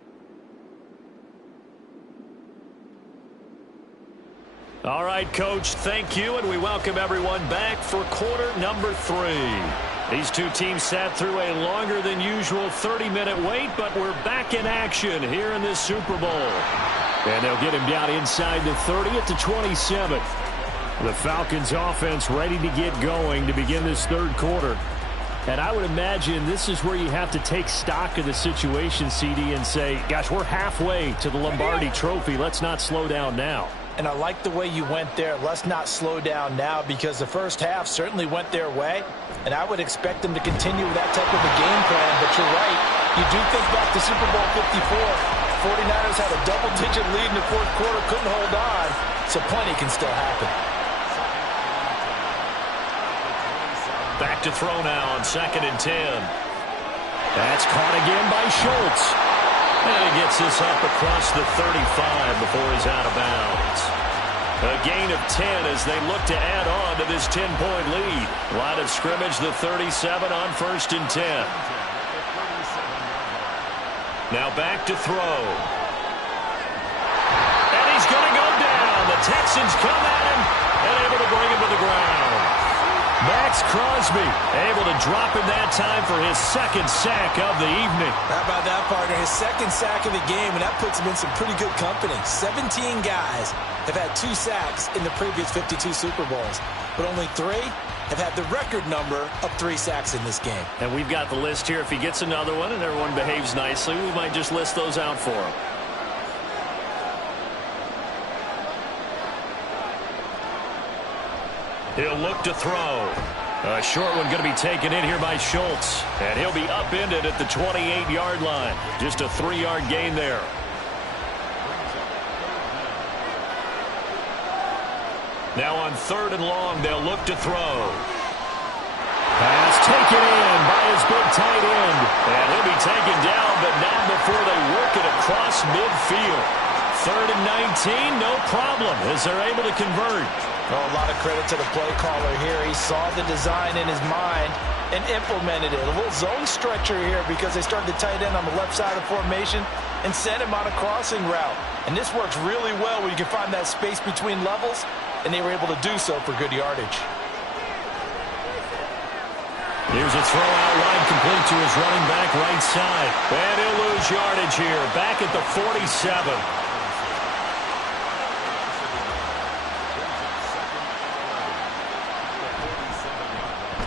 All right, Coach, thank you, and we welcome everyone back for quarter number 3. These two teams sat through a longer than usual 30-minute wait, but we're back in action here in this Super Bowl. And they'll get him down inside the 30 at the 27. The Falcons offense ready to get going to begin this third quarter. And I would imagine this is where you have to take stock of the situation, CD, and say, gosh, we're halfway to the Lombardi Trophy. Let's not slow down now. And I like the way you went there. Let's not slow down now, because the first half certainly went their way. And I would expect them to continue with that type of a game plan. But you're right. You do think back to Super Bowl 54. 49ers had a double-digit lead in the fourth quarter, couldn't hold on. So plenty can still happen. Back to throw now on 2nd and 10. That's caught again by Schultz. And he gets this up across the 35 before he's out of bounds. A gain of 10 as they look to add on to this 10-point lead. Line of scrimmage, the 37 on 1st and 10. Now back to throw. And he's going to go down. The Texans come at him and able to bring him to the ground. Max Crosby able to drop him that time for his 2nd sack of the evening. How about that, partner? His 2nd sack of the game, and that puts him in some pretty good company. 17 guys have had 2 sacks in the previous 52 Super Bowls, but only 3 have had the record number of 3 sacks in this game. And we've got the list here. If he gets another one and everyone behaves nicely, we might just list those out for him. He'll look to throw. A short one going to be taken in here by Schultz. And he'll be upended at the 28-yard line. Just a 3-yard gain there. Now on 3rd and long, they'll look to throw. Pass taken in by his big tight end. And he'll be taken down, but not before they work it across midfield. 3rd and 19, no problem, as they're able to convert. Oh, a lot of credit to the play caller here. He saw the design in his mind and implemented it. A little zone stretcher here because they started the tight end on the left side of formation and sent him on a crossing route. And this works really well where you can find that space between levels, and they were able to do so for good yardage. Here's a throw out line complete to his running back right side. And he'll lose yardage here, back at the 47.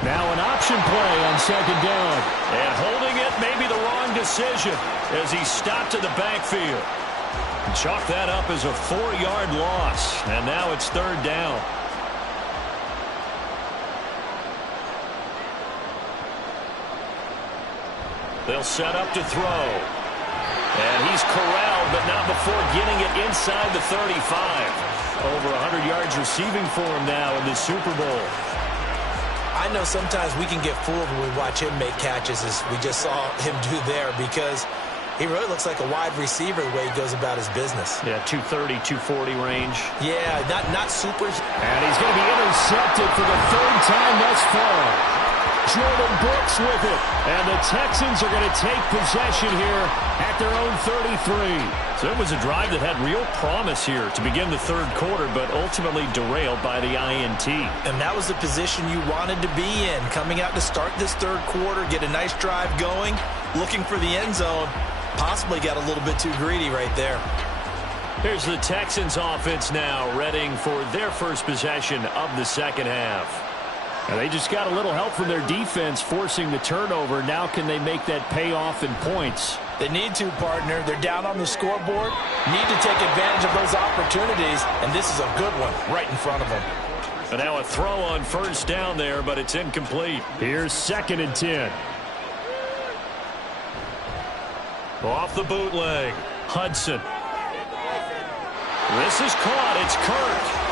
Now an option play on 2nd down. And holding it may be the wrong decision as he stopped in the backfield. And chalk that up as a 4-yard loss. And now it's 3rd down. They'll set up to throw. And he's corralled, but not before getting it inside the 35. Over 100 yards receiving for him now in the Super Bowl. I know sometimes we can get fooled when we watch him make catches, as we just saw him do there, because he really looks like a wide receiver the way he goes about his business. Yeah, 230, 240 range. Yeah, not super. And he's going to be intercepted for the 3rd time thus far. Jordan Brooks with it. And the Texans are going to take possession here at their own 33. So it was a drive that had real promise here to begin the 3rd quarter, but ultimately derailed by the INT. And that was the position you wanted to be in. Coming out to start this 3rd quarter, get a nice drive going, looking for the end zone. Possibly got a little bit too greedy right there. Here's the Texans offense now, readying for their first possession of the 2nd half. And they just got a little help from their defense forcing the turnover. Now can they make that pay off in points? They need to, partner. They're down on the scoreboard. Need to take advantage of those opportunities, and this is a good one right in front of them. And now a throw on 1st down there, but it's incomplete. Here's 2nd and 10. Off the bootleg, Hudson. This is caught. It's Kirk.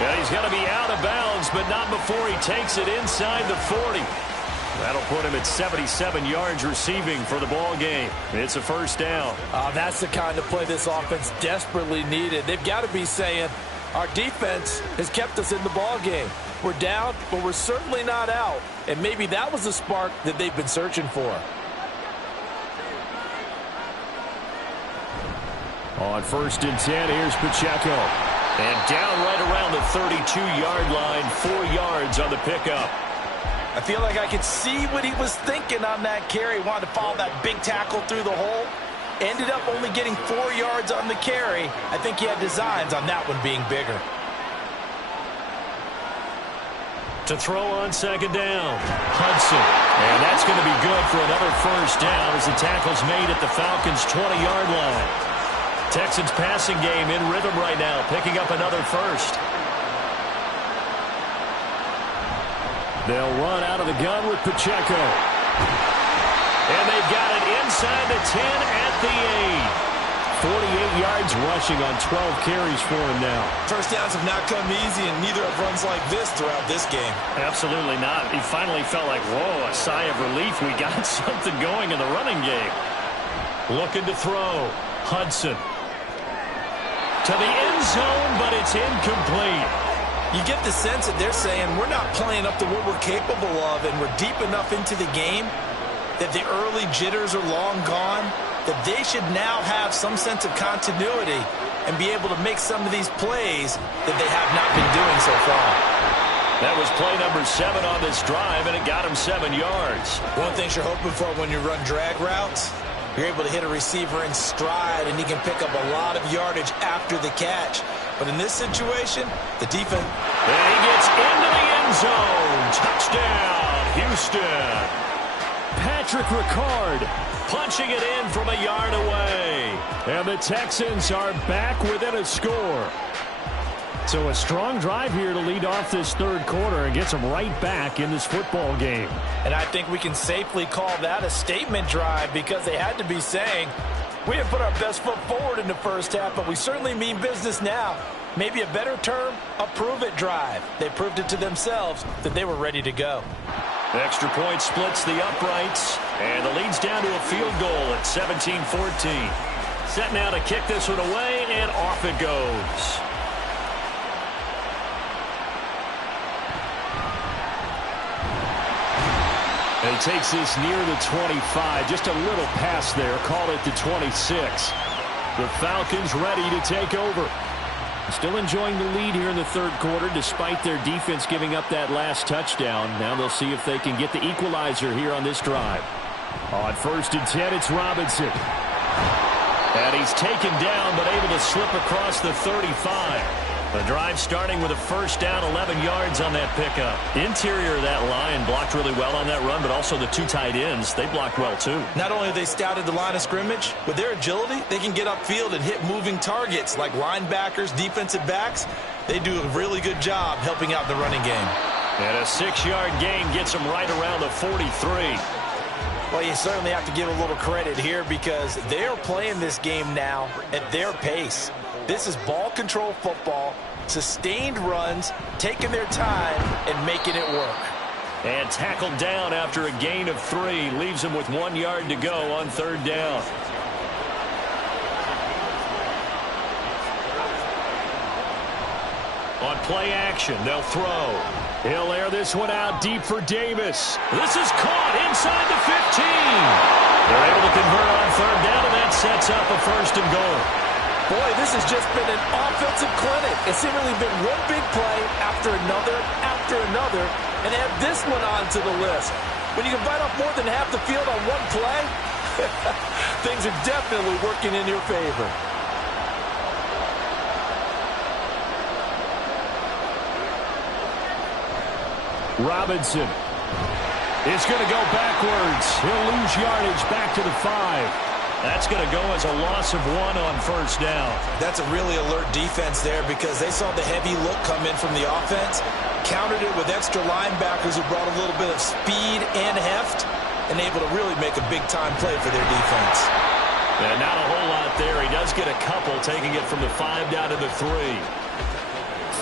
Yeah, he's got to be out of bounds, but not before he takes it inside the 40. That'll put him at 77 yards receiving for the ball game. It's a 1st down. That's the kind of play this offense desperately needed. They've got to be saying, our defense has kept us in the ball game. We're down, but we're certainly not out. And maybe that was the spark that they've been searching for. On 1st and 10, here's Pacheco. And down right around the 32-yard line, 4 yards on the pickup. I feel like I could see what he was thinking on that carry. He wanted to follow that big tackle through the hole. Ended up only getting 4 yards on the carry. I think he had designs on that one being bigger. To throw on 2nd down, Hudson. And that's going to be good for another 1st down as the tackle's made at the Falcons' 20-yard line. Texans passing game in rhythm right now, picking up another 1st. They'll run out of the gun with Pacheco. And they've got it inside the 10 at the 8. 48 yards rushing on 12 carries for him now. First downs have not come easy, and neither have runs like this throughout this game. Absolutely not. He finally felt like, whoa, a sigh of relief. We got something going in the running game. Looking to throw. Hudson. To the end zone, but it's incomplete. You get the sense that they're saying we're not playing up to what we're capable of, and we're deep enough into the game that the early jitters are long gone, that they should now have some sense of continuity and be able to make some of these plays that they have not been doing so far. That was play number 7 on this drive, and it got him 7 yards. One thing you're hoping for when you run drag routes, you're able to hit a receiver in stride, and he can pick up a lot of yardage after the catch. But in this situation, the defense... And he gets into the end zone. Touchdown, Houston. Patrick Ricard punching it in from a yard away. And the Texans are back within a score. So a strong drive here to lead off this third quarter and gets them right back in this football game. And I think we can safely call that a statement drive, because they had to be saying, we didn't put our best foot forward in the first half, but we certainly mean business now. Maybe a better term, a prove-it drive. They proved it to themselves that they were ready to go. Extra point splits the uprights, and the lead's down to a field goal at 17-14. Set now to kick this one away, and off it goes. And he takes this near the 25, just a little pass there, call it the 26. The Falcons ready to take over. Still enjoying the lead here in the third quarter, despite their defense giving up that last touchdown. Now they'll see if they can get the equalizer here on this drive. On 1st and 10, it's Robinson. And he's taken down, but able to slip across the 35. The drive starting with a first down, 11 yards on that pickup. Interior of that line blocked really well on that run, but also the 2 tight ends, they blocked well too. Not only have they scouted the line of scrimmage, with their agility, they can get upfield and hit moving targets like linebackers, defensive backs. They do a really good job helping out the running game. And a 6-yard gain gets them right around the 43. Well, you certainly have to give a little credit here, because they are playing this game now at their pace. This is ball control football, sustained runs, taking their time and making it work. And tackled down after a gain of 3. Leaves him with 1 yard to go on 3rd down. On play action, they'll throw. He'll air this one out deep for Davis. This is caught inside the 15. They're able to convert on 3rd down, and that sets up a 1st and goal. Boy, this has just been an offensive clinic. It's seemingly been one big play after another, and add this one onto the list. When you can bite off more than half the field on one play, things are definitely working in your favor. Robinson is going to go backwards. He'll lose yardage back to the 5. That's going to go as a loss of 1 on 1st down. That's a really alert defense there, because they saw the heavy look come in from the offense, countered it with extra linebackers who brought a little bit of speed and heft, and able to really make a big-time play for their defense. And not a whole lot there. He does get a couple, taking it from the 5 down to the 3.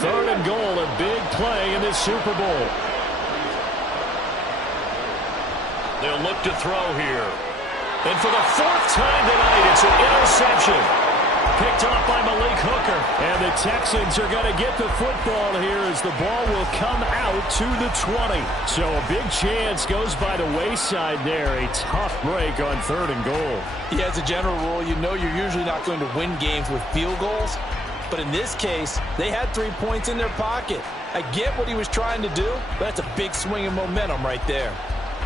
3rd and goal, a big play in this Super Bowl. They'll look to throw here. And for the 4th time tonight, it's an interception. Picked off by Malik Hooker. And the Texans are going to get the football here as the ball will come out to the 20. So a big chance goes by the wayside there. A tough break on 3rd and goal. Yeah, as a general rule, you know you're usually not going to win games with field goals. But in this case, they had 3 points in their pocket. I get what he was trying to do, but that's a big swing of momentum right there.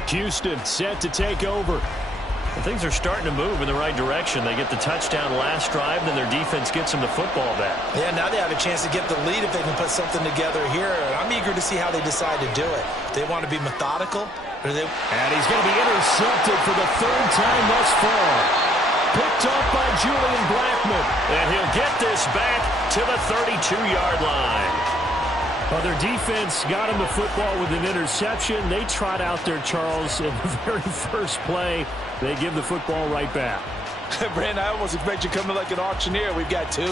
Houston set to take over. Well, things are starting to move in the right direction. They get the touchdown last drive, then their defense gets them the football back. Yeah, now they have a chance to get the lead if they can put something together here. I'm eager to see how they decide to do it. Do they want to be methodical? Or do they... And he's going to be intercepted for the 3rd time thus far. Picked up by Julian Blackmon. And he'll get this back to the 32-yard line. Well, their defense got him the football with an interception. They trot out there, Charles, in the very first play. They give the football right back. Brandon, I almost expect you to come in like an auctioneer. We've got two.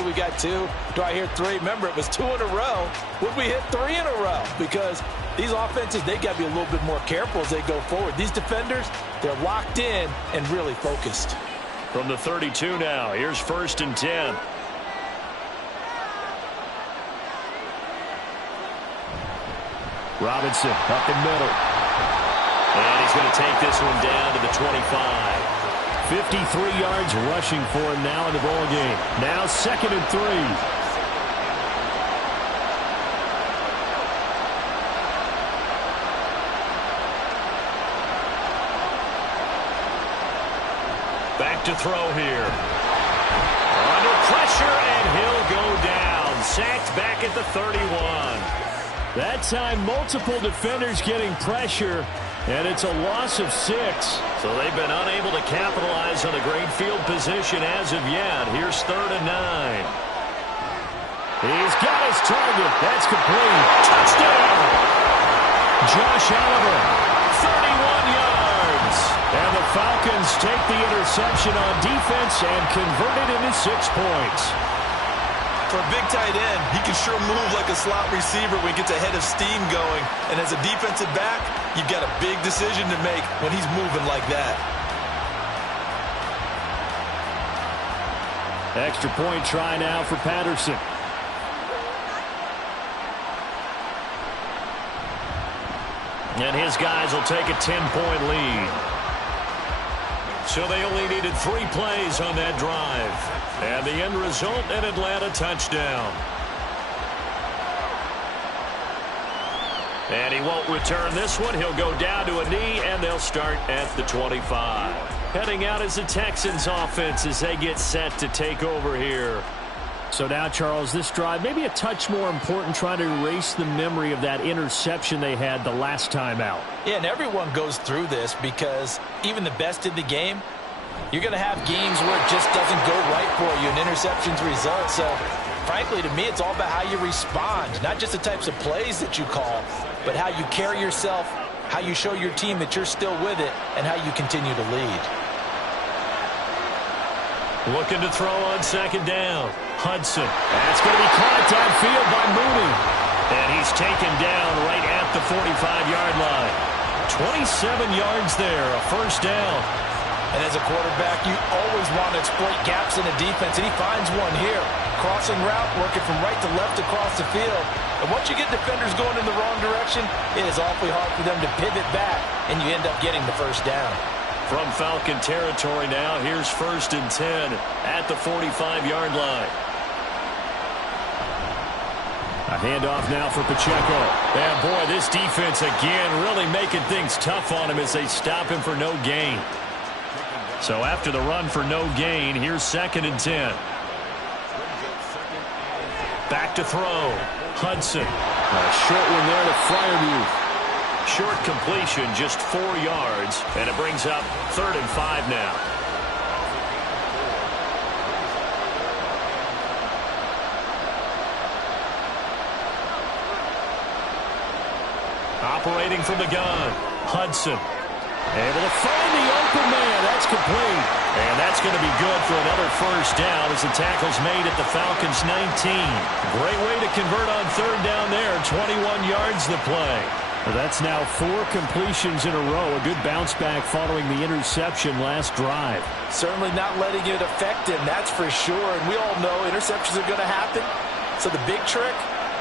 Do I hear three? Remember, it was 2 in a row. Would we hit 3 in a row? Because these offenses, they got to be a little bit more careful as they go forward. These defenders, they're locked in and really focused. From the 32 now, here's 1st and 10. Robinson up the middle. And he's going to take this one down to the 25. 53 yards rushing for him now in the ball game. Now 2nd and 3. Back to throw here. Under pressure, and he'll go down. Sacked back at the 31. That time, multiple defenders getting pressure. And it's a loss of 6. So they've been unable to capitalize on the great field position as of yet. Here's 3rd and 9. He's got his target. That's complete. Touchdown! Josh Oliver, 31 yards. And the Falcons take the interception on defense and convert it into 6 points. For a big tight end, he can sure move like a slot receiver when he gets a head of steam going. And as a defensive back, you've got a big decision to make when he's moving like that. Extra point try now for Patterson. And his guys will take a 10-point lead. So they only needed 3 plays on that drive. And the end result, an Atlanta touchdown. And he won't return this one. He'll go down to a knee, and they'll start at the 25. Heading out is the Texans offense as they get set to take over here. So now, Charles, this drive maybe a touch more important, trying to erase the memory of that interception they had the last time out. Yeah, and everyone goes through this because even the best in the game, you're going to have games where it just doesn't go right for you, and interceptions result. So, frankly, to me, it's all about how you respond, not just the types of plays that you call, but how you carry yourself, how you show your team that you're still with it, and how you continue to lead. Looking to throw on 2nd down. Hudson. That's going to be caught downfield by Mooney. And he's taken down right at the 45-yard line. 27 yards there, a 1st down. And as a quarterback, you always want to exploit gaps in the defense, and he finds one here. Crossing route, working from right to left across the field. And once you get defenders going in the wrong direction, it is awfully hard for them to pivot back, and you end up getting the 1st down. From Falcon territory now, here's 1st and 10 at the 45-yard line. A handoff now for Pacheco. And boy, this defense again really making things tough on him as they stop him for no gain. So after the run for no gain, here's 2nd and 10. Back to throw. Hudson. A short one there to Freiermuth. Short completion, just 4 yards, and it brings up 3rd and 5 now. Operating from the gun, Hudson. Able to find the open man. That's complete. And that's going to be good for another 1st down as the tackle's made at the Falcons' 19. Great way to convert on 3rd down there. 21 yards the play. Well, that's now 4 completions in a row. A good bounce back following the interception last drive. Certainly not letting it affect him, that's for sure. And we all know interceptions are going to happen. So the big trick,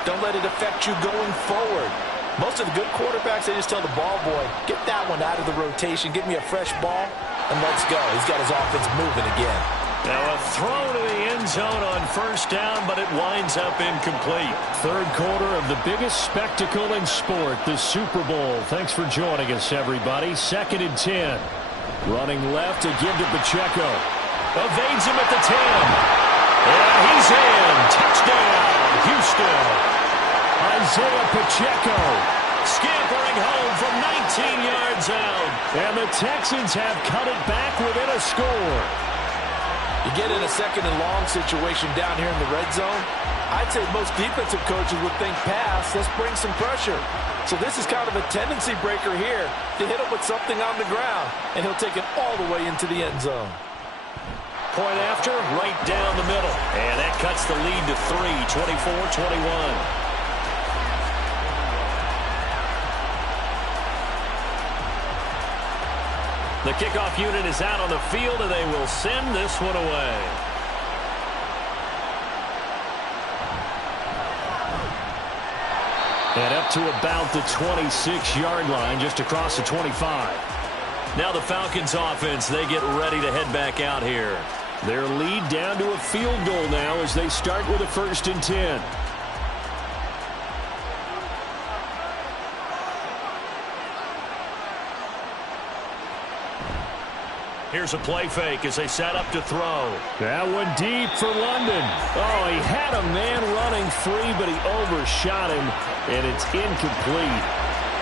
don't let it affect you going forward. Most of the good quarterbacks, they just tell the ball boy, get that one out of the rotation, give me a fresh ball, and let's go. He's got his offense moving again. Now a throw to the end zone on 1st down, but it winds up incomplete. 3rd quarter of the biggest spectacle in sport, the Super Bowl. Thanks for joining us, everybody. 2nd and 10. Running left to give to Pacheco. Evades him at the 10. And he's in. Touchdown, Houston. Isaiah Pacheco scampering home from 19 yards out. And the Texans have cut it back within a score. You get in a 2nd and long situation down here in the red zone, I'd say most defensive coaches would think pass, let's bring some pressure. So this is kind of a tendency breaker here to hit him with something on the ground, and he'll take it all the way into the end zone. Point after, right down the middle. And that cuts the lead to 3, 24-21. The kickoff unit is out on the field, and they will send this one away. And up to about the 26-yard line, just across the 25. Now the Falcons offense, they get ready to head back out here. Their lead down to a field goal now as they start with a 1st and 10. Here's a play fake as they set up to throw. That one deep for London. Oh, he had a man running free, but he overshot him, and it's incomplete.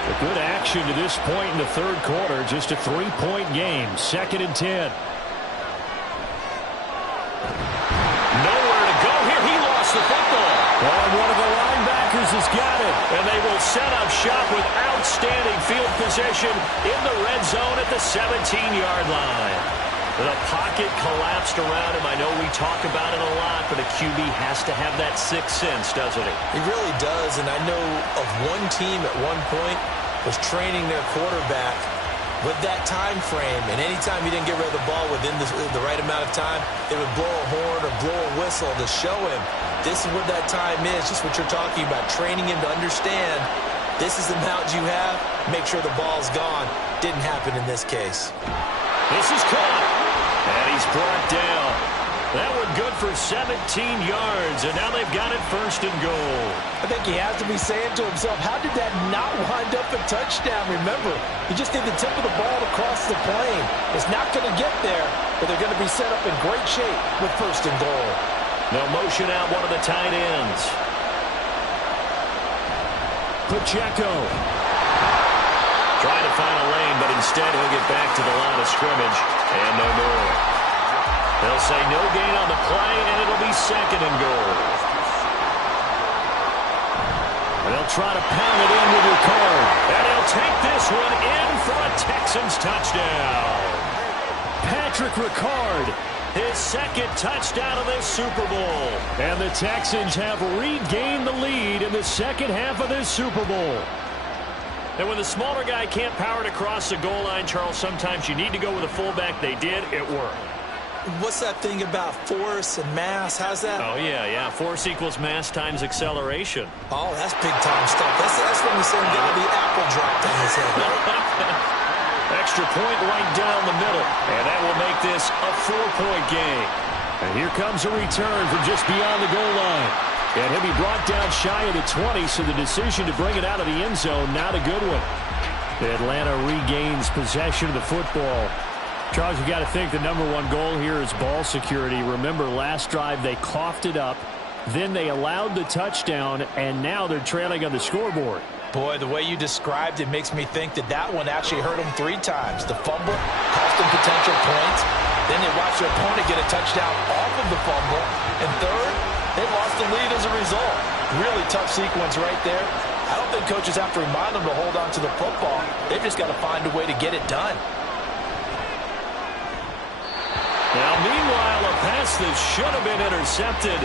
A good action to this point in the third quarter. Just a 3-point game. 2nd and 10. Nowhere to go here. He lost the football. Oh, and one of the linebackers has got it. And they will set up shop with outstanding field position in the red zone at the 17-yard line. The pocket collapsed around him. I know we talk about it a lot, but a QB has to have that sixth sense, doesn't he? He really does, and I know of one team at one point was training their quarterback with that time frame, and anytime he didn't get rid of the ball within the right amount of time, they would blow a horn or blow a whistle to show him this is what that time is, just what you're talking about, training him to understand this is the amount you have, make sure the ball's gone. Didn't happen in this case. This is caught, and he's brought down. That one good for 17 yards, and now they've got it 1st and goal. I think he has to be saying to himself, how did that not wind up a touchdown? Remember, you just need the tip of the ball to cross the plane. It's not going to get there, but they're going to be set up in great shape with 1st and goal. They'll motion out one of the tight ends. Pacheco. Trying to find a lane, but instead he'll get back to the line of scrimmage, and no more. They'll say no gain on the play, and it'll be 2nd and goal. And they'll try to pound it in with Ricard. And he'll take this one in for a Texans touchdown. Patrick Ricard, his 2nd touchdown of this Super Bowl. And the Texans have regained the lead in the second half of this Super Bowl. And when the smaller guy can't power it across the goal line, Charles, sometimes you need to go with a fullback. They did. It worked. What's that thing about force and mass? How's that? Oh, yeah. Force equals mass times acceleration. Oh, that's big-time stuff. That's from the same guy the apple dropped on his head, right? Extra point right down the middle. And that will make this a 4-point game. And here comes a return from just beyond the goal line. And he'll be brought down shy of the 20, so the decision to bring it out of the end zone, not a good one. Atlanta regains possession of the football. Charles, you got to think the #1 goal here is ball security. Remember, last drive they coughed it up, then they allowed the touchdown, and now they're trailing on the scoreboard. Boy, the way you described it makes me think that one actually hurt them 3 times. The fumble cost them potential points. Then they watched their opponent get a touchdown off of the fumble. And third, they lost the lead as a result. Really tough sequence right there. I don't think coaches have to remind them to hold on to the football. They've just got to find a way to get it done. Now, meanwhile, a pass that should have been intercepted,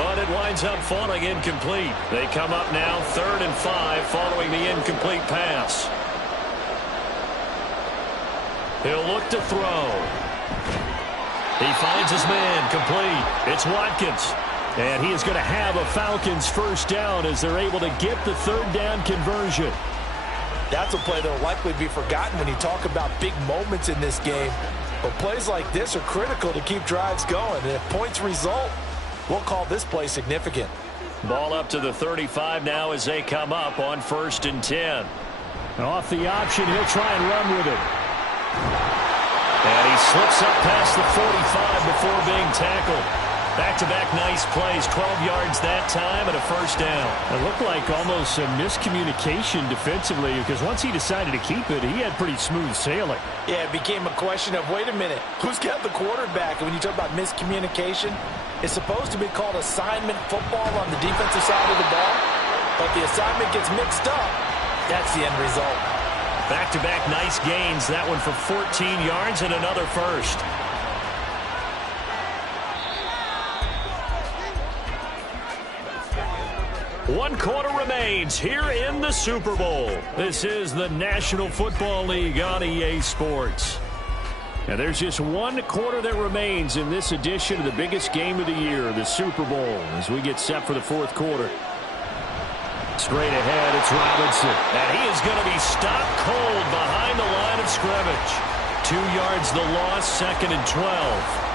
but it winds up falling incomplete. They come up now 3rd and 5 following the incomplete pass. He'll look to throw. He finds his man complete. It's Watkins. And he is going to have a Falcons 1st down as they're able to get the 3rd down conversion. That's a play that will likely be forgotten when you talk about big moments in this game. But plays like this are critical to keep drives going. And if points result, we'll call this play significant. Ball up to the 35 now as they come up on 1st and 10. And off the option, he'll try and run with it. And he slips up past the 45 before being tackled. Back-to-back nice plays, 12 yards that time and a 1st down. It looked like almost a miscommunication defensively because once he decided to keep it, he had pretty smooth sailing. Yeah, it became a question of, wait a minute, who's got the quarterback? And when you talk about miscommunication, it's supposed to be called assignment football on the defensive side of the ball. But the assignment gets mixed up. That's the end result. Back-to-back nice gains. That one for 14 yards and another 1st. 1 quarter remains here in the Super Bowl. This is the National Football League on EA Sports. And there's just 1 quarter that remains in this edition of the biggest game of the year, the Super Bowl, as we get set for the 4th quarter. Straight ahead, it's Robinson. And he is going to be stopped cold behind the line of scrimmage. 2 yards the loss, 2nd and 12.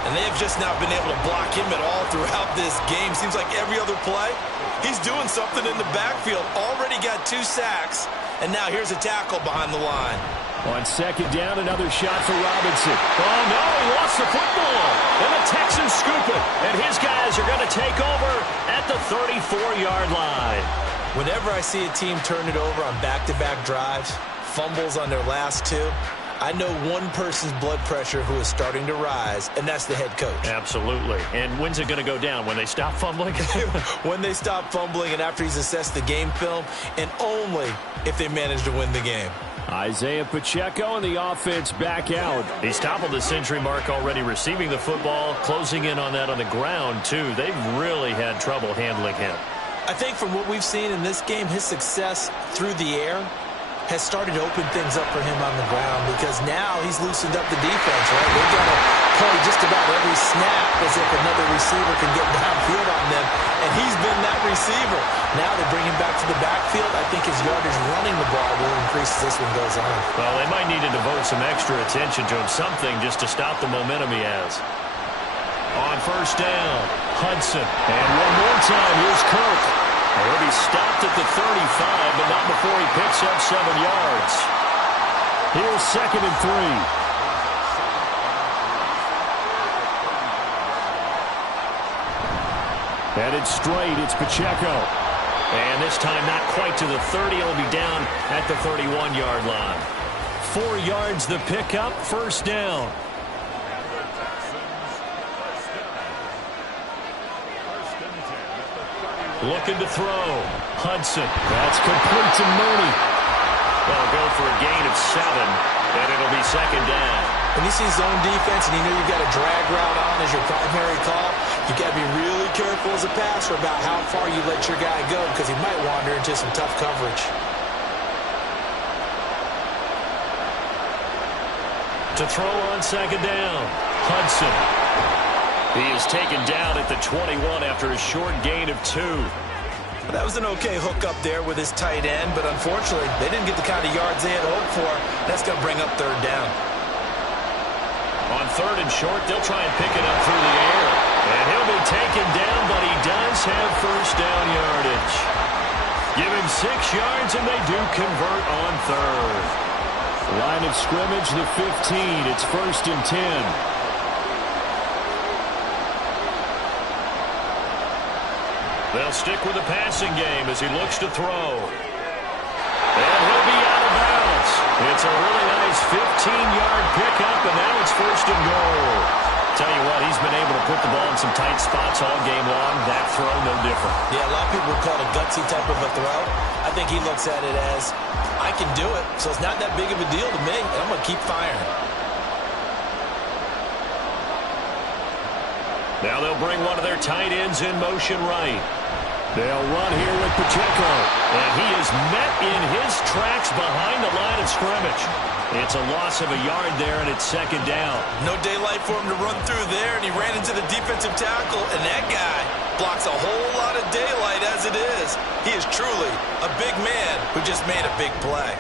And they have just not been able to block him at all throughout this game. Seems like every other play, he's doing something in the backfield. Already got 2 sacks, and now here's a tackle behind the line. On 2nd down, another shot for Robinson. Oh, no, he lost the football. And the Texans scoop it. And his guys are going to take over at the 34-yard line. Whenever I see a team turn it over on back-to-back drives, fumbles on their last 2, I know one person's blood pressure who is starting to rise, and that's the head coach. Absolutely. And when's it going to go down? When they stop fumbling? When they stop fumbling and after he's assessed the game film, and only if they manage to win the game. Isaiah Pacheco and the offense back out. He's toppled the century mark already receiving the football, closing in on that on the ground, too. They've really had trouble handling him. I think from what we've seen in this game, his success through the air has started to open things up for him on the ground because now he's loosened up the defense, right? They've got to play just about every snap as if another receiver can get downfield on them, and he's been that receiver. Now they bring him back to the backfield. I think his yardage running the ball will increase as this one goes on. Well, they might need to devote some extra attention to him, something just to stop the momentum he has. On 1st down, Hudson. And one more time, here's Kirk. He'll be stopped at the 35, but not before he picks up 7 yards. Here's 2nd and 3. Headed straight, it's Pacheco. And this time not quite to the 30. He'll be down at the 31-yard line. 4 yards the pickup, 1st down. Looking to throw. Hudson. That's complete to Mooney. They'll go for a gain of 7, and it'll be 2nd down. When you see zone defense and you know you've got a drag route on as your primary call, you've got to be really careful as a passer about how far you let your guy go because he might wander into some tough coverage. To throw on 2nd down. Hudson. He is taken down at the 21 after a short gain of 2. That was an okay hook up there with his tight end, but unfortunately, they didn't get the kind of yards they had hoped for. That's going to bring up 3rd down. On 3rd and short, they'll try and pick it up through the air. And he'll be taken down, but he does have 1st down yardage. Give him 6 yards, and they do convert on 3rd. Line of scrimmage, the 15. It's 1st and 10. They'll stick with the passing game as he looks to throw. And he'll be out of bounds. It's a really nice 15-yard pickup, and now it's 1st and goal. Tell you what, he's been able to put the ball in some tight spots all game long. That throw, no different. Yeah, a lot of people would call it a gutsy type of a throw. I think he looks at it as, I can do it, so it's not that big of a deal to me, and I'm going to keep firing. Now they'll bring one of their tight ends in motion right. They'll run here with Pacheco. And he is met in his tracks behind the line of scrimmage. It's a loss of a yard there, and it's 2nd down. No daylight for him to run through there, and he ran into the defensive tackle, and that guy blocks a whole lot of daylight as it is. He is truly a big man who just made a big play.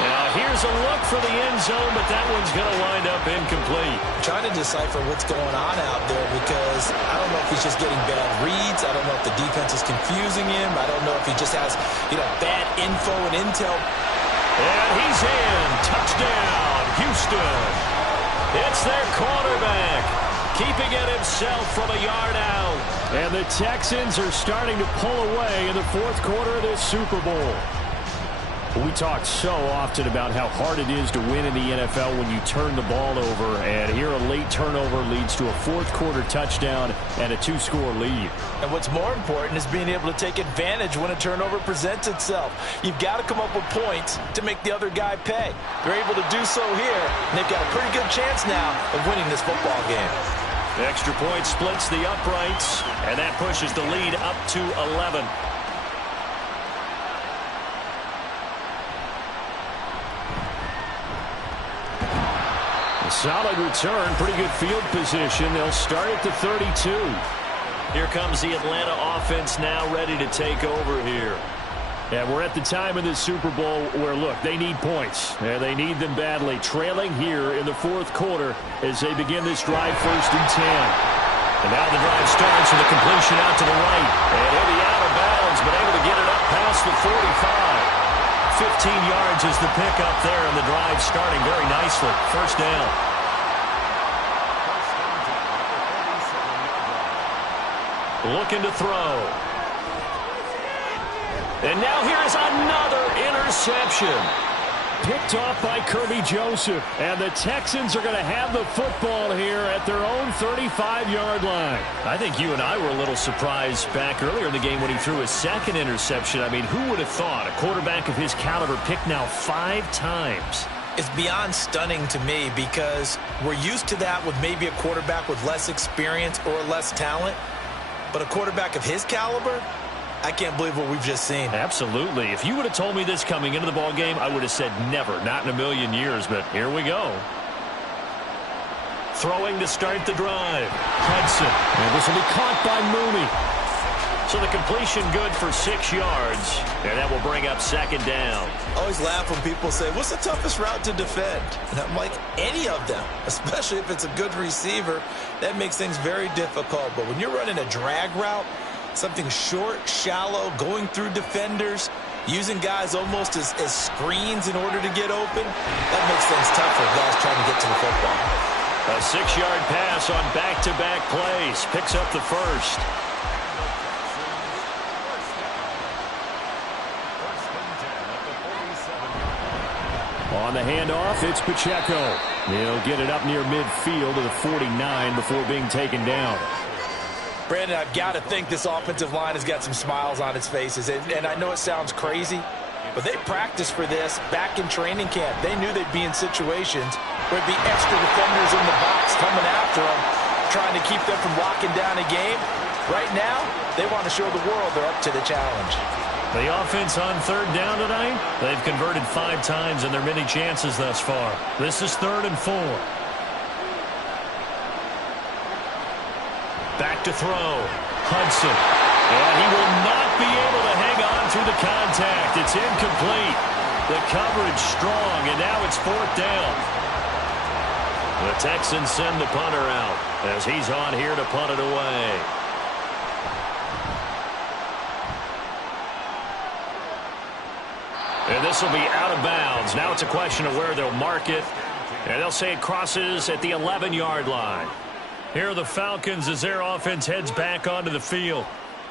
Now here's a look for the end zone, but that one's going to wind up incomplete. I'm trying to decipher what's going on out there because I don't know if he's just getting bad reads. I don't know if the defense is confusing him. I don't know if he just has, bad info and intel. And he's in. Touchdown, Houston. It's their quarterback, keeping it himself from a yard out. And the Texans are starting to pull away in the 4th quarter of this Super Bowl. We talk so often about how hard it is to win in the NFL when you turn the ball over, and here a late turnover leads to a 4th quarter touchdown and a 2-score lead. And what's more important is being able to take advantage when a turnover presents itself. You've got to come up with points to make the other guy pay. They're able to do so here, and they've got a pretty good chance now of winning this football game. The extra point splits the uprights, and that pushes the lead up to 11. solid return. Pretty good field position. They'll start at the 32. Here comes the Atlanta offense now ready to take over here. And we're at the time in this Super Bowl where, look, they need points. And they need them badly. Trailing here in the fourth quarter as they begin this drive, 1st and 10. And now the drive starts with a completion out to the right. And he'll be out of bounds, but able to get it up past the 45. 15 yards is the pickup there, and the drive starting very nicely. 1st down. Looking to throw. And now here is another interception. Picked off by Kirby Joseph. And the Texans are going to have the football here at their own 35-yard line. I think you and I were a little surprised back earlier in the game when he threw his second interception. I mean, who would have thought a quarterback of his caliber picked now 5 times? It's beyond stunning to me because we're used to that with maybe a quarterback with less experience or less talent. But a quarterback of his caliber, I can't believe what we've just seen. Absolutely. If you would have told me this coming into the ball game, I would have said never, not in a million years, but here we go. Throwing to start the drive. Hudson. And this will be caught by Mooney. So the completion good for 6 yards, and that will bring up 2nd down. I always laugh when people say, what's the toughest route to defend? And I'm like, any of them, especially if it's a good receiver. That makes things very difficult. But when you're running a drag route, something short, shallow, going through defenders, using guys almost as screens in order to get open, that makes things tough for guys trying to get to the football. A 6-yard pass on back-to-back plays. Picks up the first. On the handoff, it's Pacheco. He'll get it up near midfield to the 49 before being taken down. Brandon, I've got to think this offensive line has got some smiles on its faces. And I know it sounds crazy, but they practiced for this back in training camp. They knew they'd be in situations where there'd be extra defenders in the box coming after them, trying to keep them from locking down a game. Right now, they want to show the world they're up to the challenge. The offense on 3rd down tonight, they've converted 5 times in their many chances thus far. This is 3rd and 4. Back to throw. Hudson. And he will not be able to hang on through the contact. It's incomplete. The coverage strong, and now it's 4th down. The Texans send the punter out as he's on here to punt it away. And this will be out of bounds. Now it's a question of where they'll mark it. And they'll say it crosses at the 11-yard line. Here are the Falcons as their offense heads back onto the field.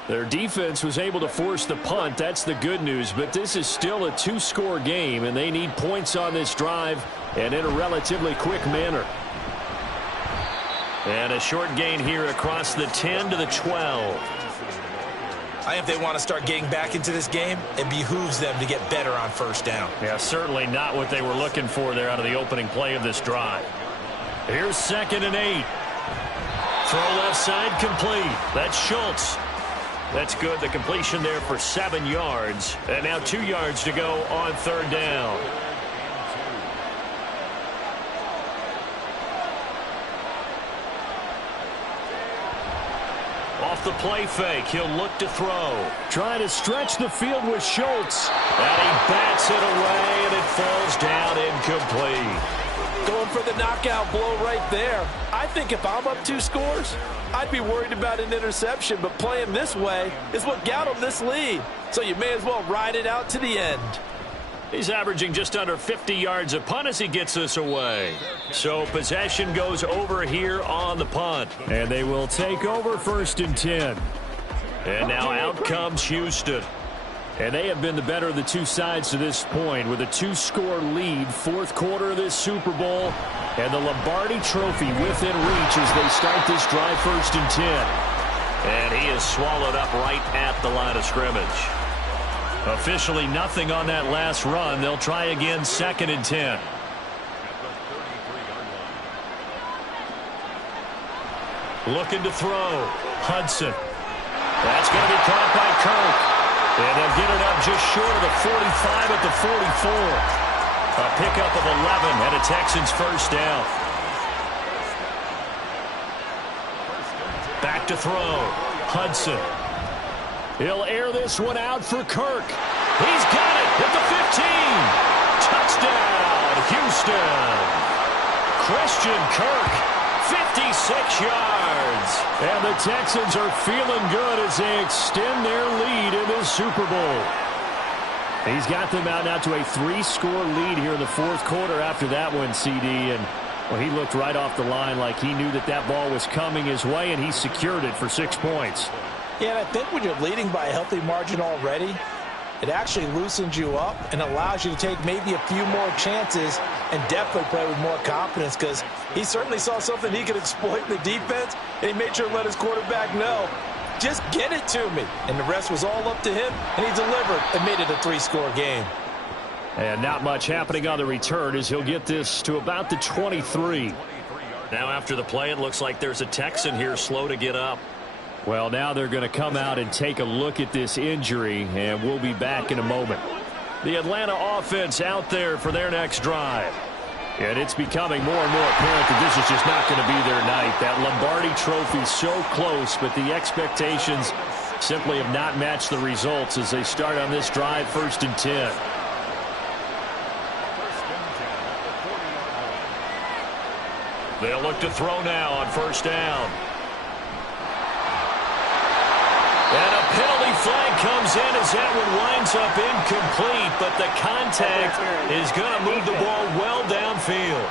Their defense was able to force the punt. That's the good news. But this is still a 2-score game, and they need points on this drive and in a relatively quick manner. And a short gain here across the 10 to the 12. I think if they want to start getting back into this game, it behooves them to get better on 1st down. Yeah, certainly not what they were looking for there out of the opening play of this drive. Here's 2nd and 8. Throw left side complete. That's Schultz. That's good. The completion there for 7 yards. And now 2 yards to go on 3rd down. Off the play fake, he'll look to throw. Trying to stretch the field with Schultz. And he bats it away, and it falls down incomplete. Going for the knockout blow right there. I think if I'm up 2 scores, I'd be worried about an interception, but playing this way is what got him this lead. So you may as well ride it out to the end. He's averaging just under 50 yards a punt as he gets this away. So possession goes over here on the punt. And they will take over 1st and 10. And now out comes Houston. And they have been the better of the 2 sides to this point with a 2-score lead, 4th quarter of this Super Bowl. And the Lombardi Trophy within reach as they start this drive 1st and 10. And he is swallowed up right at the line of scrimmage. Officially nothing on that last run. They'll try again 2nd and 10. Looking to throw. Hudson. That's going to be caught by Kirk. And they'll get it up just short of the 45 at the 44. A pickup of 11 and a Texans 1st down. to throw. Hudson. He'll air this one out for Kirk. He's got it at the 15. Touchdown, Houston. Christian Kirk, 56 yards. And the Texans are feeling good as they extend their lead in this Super Bowl. He's got them out now to a 3-score lead here in the fourth quarter after that one, CD. And well, he looked right off the line like he knew that that ball was coming his way, and he secured it for 6 points. Yeah, and I think when you're leading by a healthy margin already, it actually loosens you up and allows you to take maybe a few more chances and definitely play with more confidence, because he certainly saw something he could exploit in the defense, and he made sure to let his quarterback know, just get it to me. And the rest was all up to him, and he delivered and made it a 3-score game. And not much happening on the return as he'll get this to about the 23. Now after the play, it looks like there's a Texan here slow to get up. Well, now they're going to come out and take a look at this injury, and we'll be back in a moment. The Atlanta offense out there for their next drive. And it's becoming more and more apparent that this is just not going to be their night. That Lombardi Trophy so close, but the expectations simply have not matched the results as they start on this drive, 1st and 10. They'll look to throw now on 1st down. And a penalty flag comes in as that one winds up incomplete, but the contact is going to move the ball well downfield.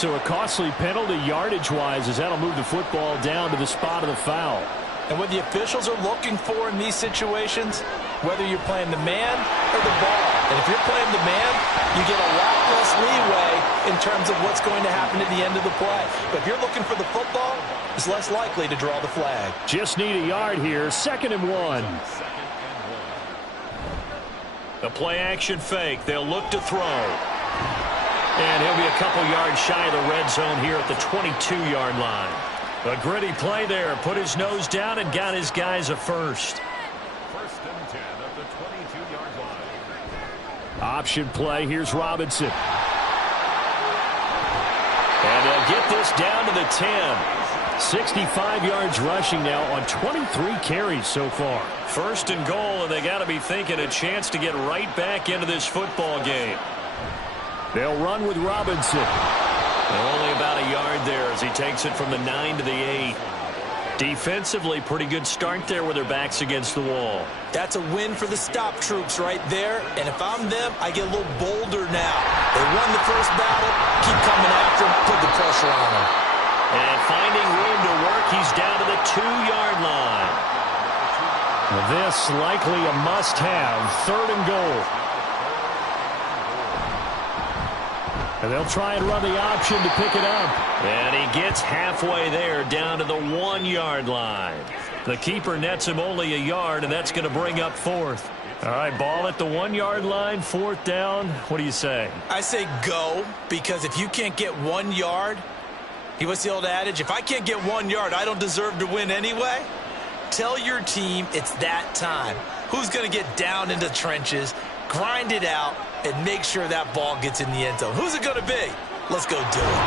So a costly penalty yardage-wise as that'll move the football down to the spot of the foul. And what the officials are looking for in these situations, whether you're playing the man or the ball, and if you're playing the man, you get a lot less leeway in terms of what's going to happen at the end of the play. But if you're looking for the football, it's less likely to draw the flag. Just need a yard here, 2nd and 1. The play action fake. They'll look to throw. And he'll be a couple yards shy of the red zone here at the 22-yard line. A gritty play there. Put his nose down and got his guys a first. 1st and 10 at the 22-yard line. Option play. Here's Robinson. And they'll get this down to the 10. 65 yards rushing now on 23 carries so far. 1st and goal, and they got to be thinking a chance to get right back into this football game. They'll run with Robinson. Only about a yard there as he takes it from the 9 to the 8. Defensively, pretty good start there with their backs against the wall. That's a win for the stop troops right there. And if I'm them, I get a little bolder now. They won the first battle. Keep coming after them. Put the pressure on them. And finding room to work, he's down to the 2-yard line. This likely a must-have, 3rd and goal. And they'll try and run the option to pick it up. And he gets halfway there, down to the 1-yard line. The keeper nets him only a yard, and that's going to bring up 4th. All right, ball at the 1-yard line, 4th down. What do you say? I say go, because if you can't get 1 yard, what's the old adage? If I can't get 1 yard, I don't deserve to win anyway. Tell your team it's that time. Who's going to get down into the trenches, grind it out, and make sure that ball gets in the end zone? Who's it going to be? Let's go do it.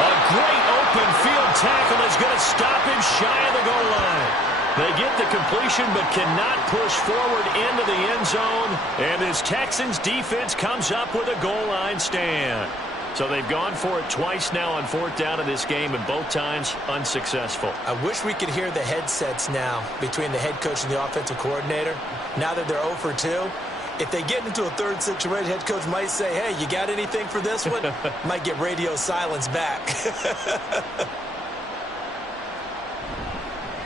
A great open field tackle is going to stop him shy of the goal line. They get the completion but cannot push forward into the end zone. And this Texans defense comes up with a goal line stand. So they've gone for it twice now on 4th down in this game, and both times unsuccessful. I wish we could hear the headsets now between the head coach and the offensive coordinator. Now that they're 0 for 2, if they get into a 3rd situation, head coach might say, hey, you got anything for this one? Might get radio silence back.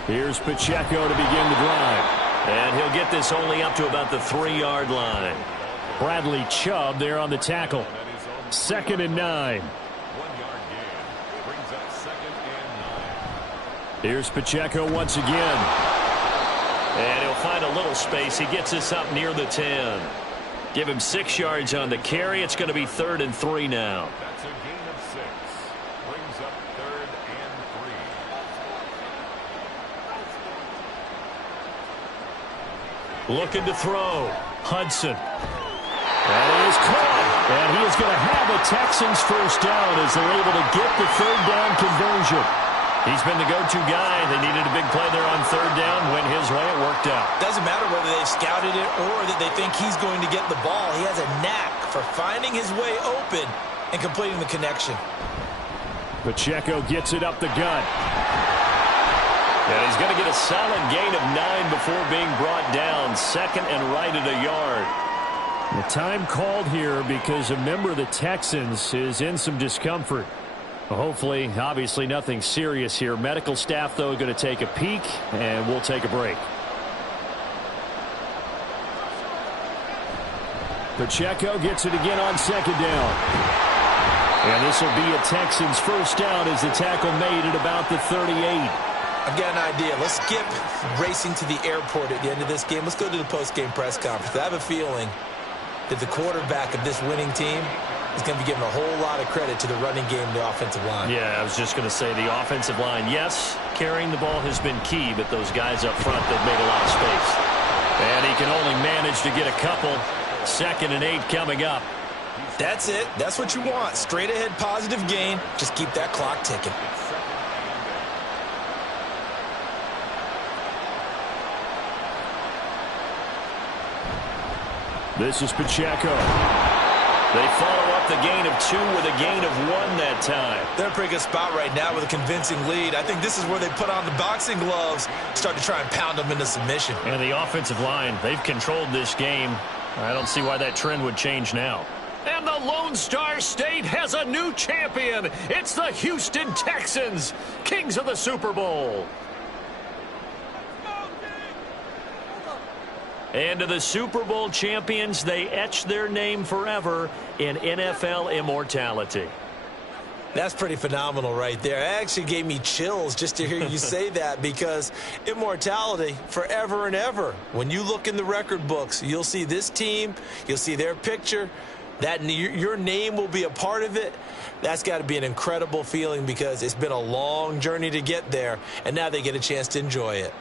Here's Pacheco to begin the drive. And he'll get this only up to about the 3-yard line. Bradley Chubb there on the tackle. 2nd and 9. 1-yard gain brings up 2nd and 9. Here's Pacheco once again. And he'll find a little space. He gets this up near the 10. Give him 6 yards on the carry. It's going to be 3rd and 3 now. That's a gain of 6. Brings up 3rd and 3. Looking to throw. Hudson. That is caught. And he is going to have a Texans first down as they're able to get the third down conversion. He's been the go-to guy. They needed a big play there on third down. Went his way. It worked out. Doesn't matter whether they've scouted it or that they think he's going to get the ball. He has a knack for finding his way open and completing the connection. Pacheco gets it up the gut. And he's going to get a solid gain of 9 before being brought down. Second and right at a yard. The time called here because a member of the Texans is in some discomfort. Hopefully, obviously nothing serious here. Medical staff, though, going to take a peek, and we'll take a break. Pacheco gets it again on second down. And this will be a Texans first down as the tackle made at about the 38. I've got an idea. Let's skip racing to the airport at the end of this game. Let's go to the post-game press conference. I have a feeling that the quarterback of this winning team is going to be given a whole lot of credit to the running game and the offensive line. Yeah, I was just going to say the offensive line, yes, carrying the ball has been key, but those guys up front, they've made a lot of space. And he can only manage to get a couple. 2nd and 8 coming up. That's it. That's what you want. Straight ahead positive gain. Just keep that clock ticking. This is Pacheco. They follow up the gain of 2 with a gain of 1 that time. They're in a pretty good spot right now with a convincing lead. I think this is where they put on the boxing gloves, start to try and pound them into submission. And the offensive line, they've controlled this game. I don't see why that trend would change now. And the Lone Star State has a new champion. It's the Houston Texans, kings of the Super Bowl. And to the Super Bowl champions, they etch their name forever in NFL immortality. That's pretty phenomenal right there. It actually gave me chills just to hear you say that, because immortality forever and ever. When you look in the record books, you'll see this team, you'll see their picture, that your name will be a part of it. That's got to be an incredible feeling because it's been a long journey to get there, and now they get a chance to enjoy it.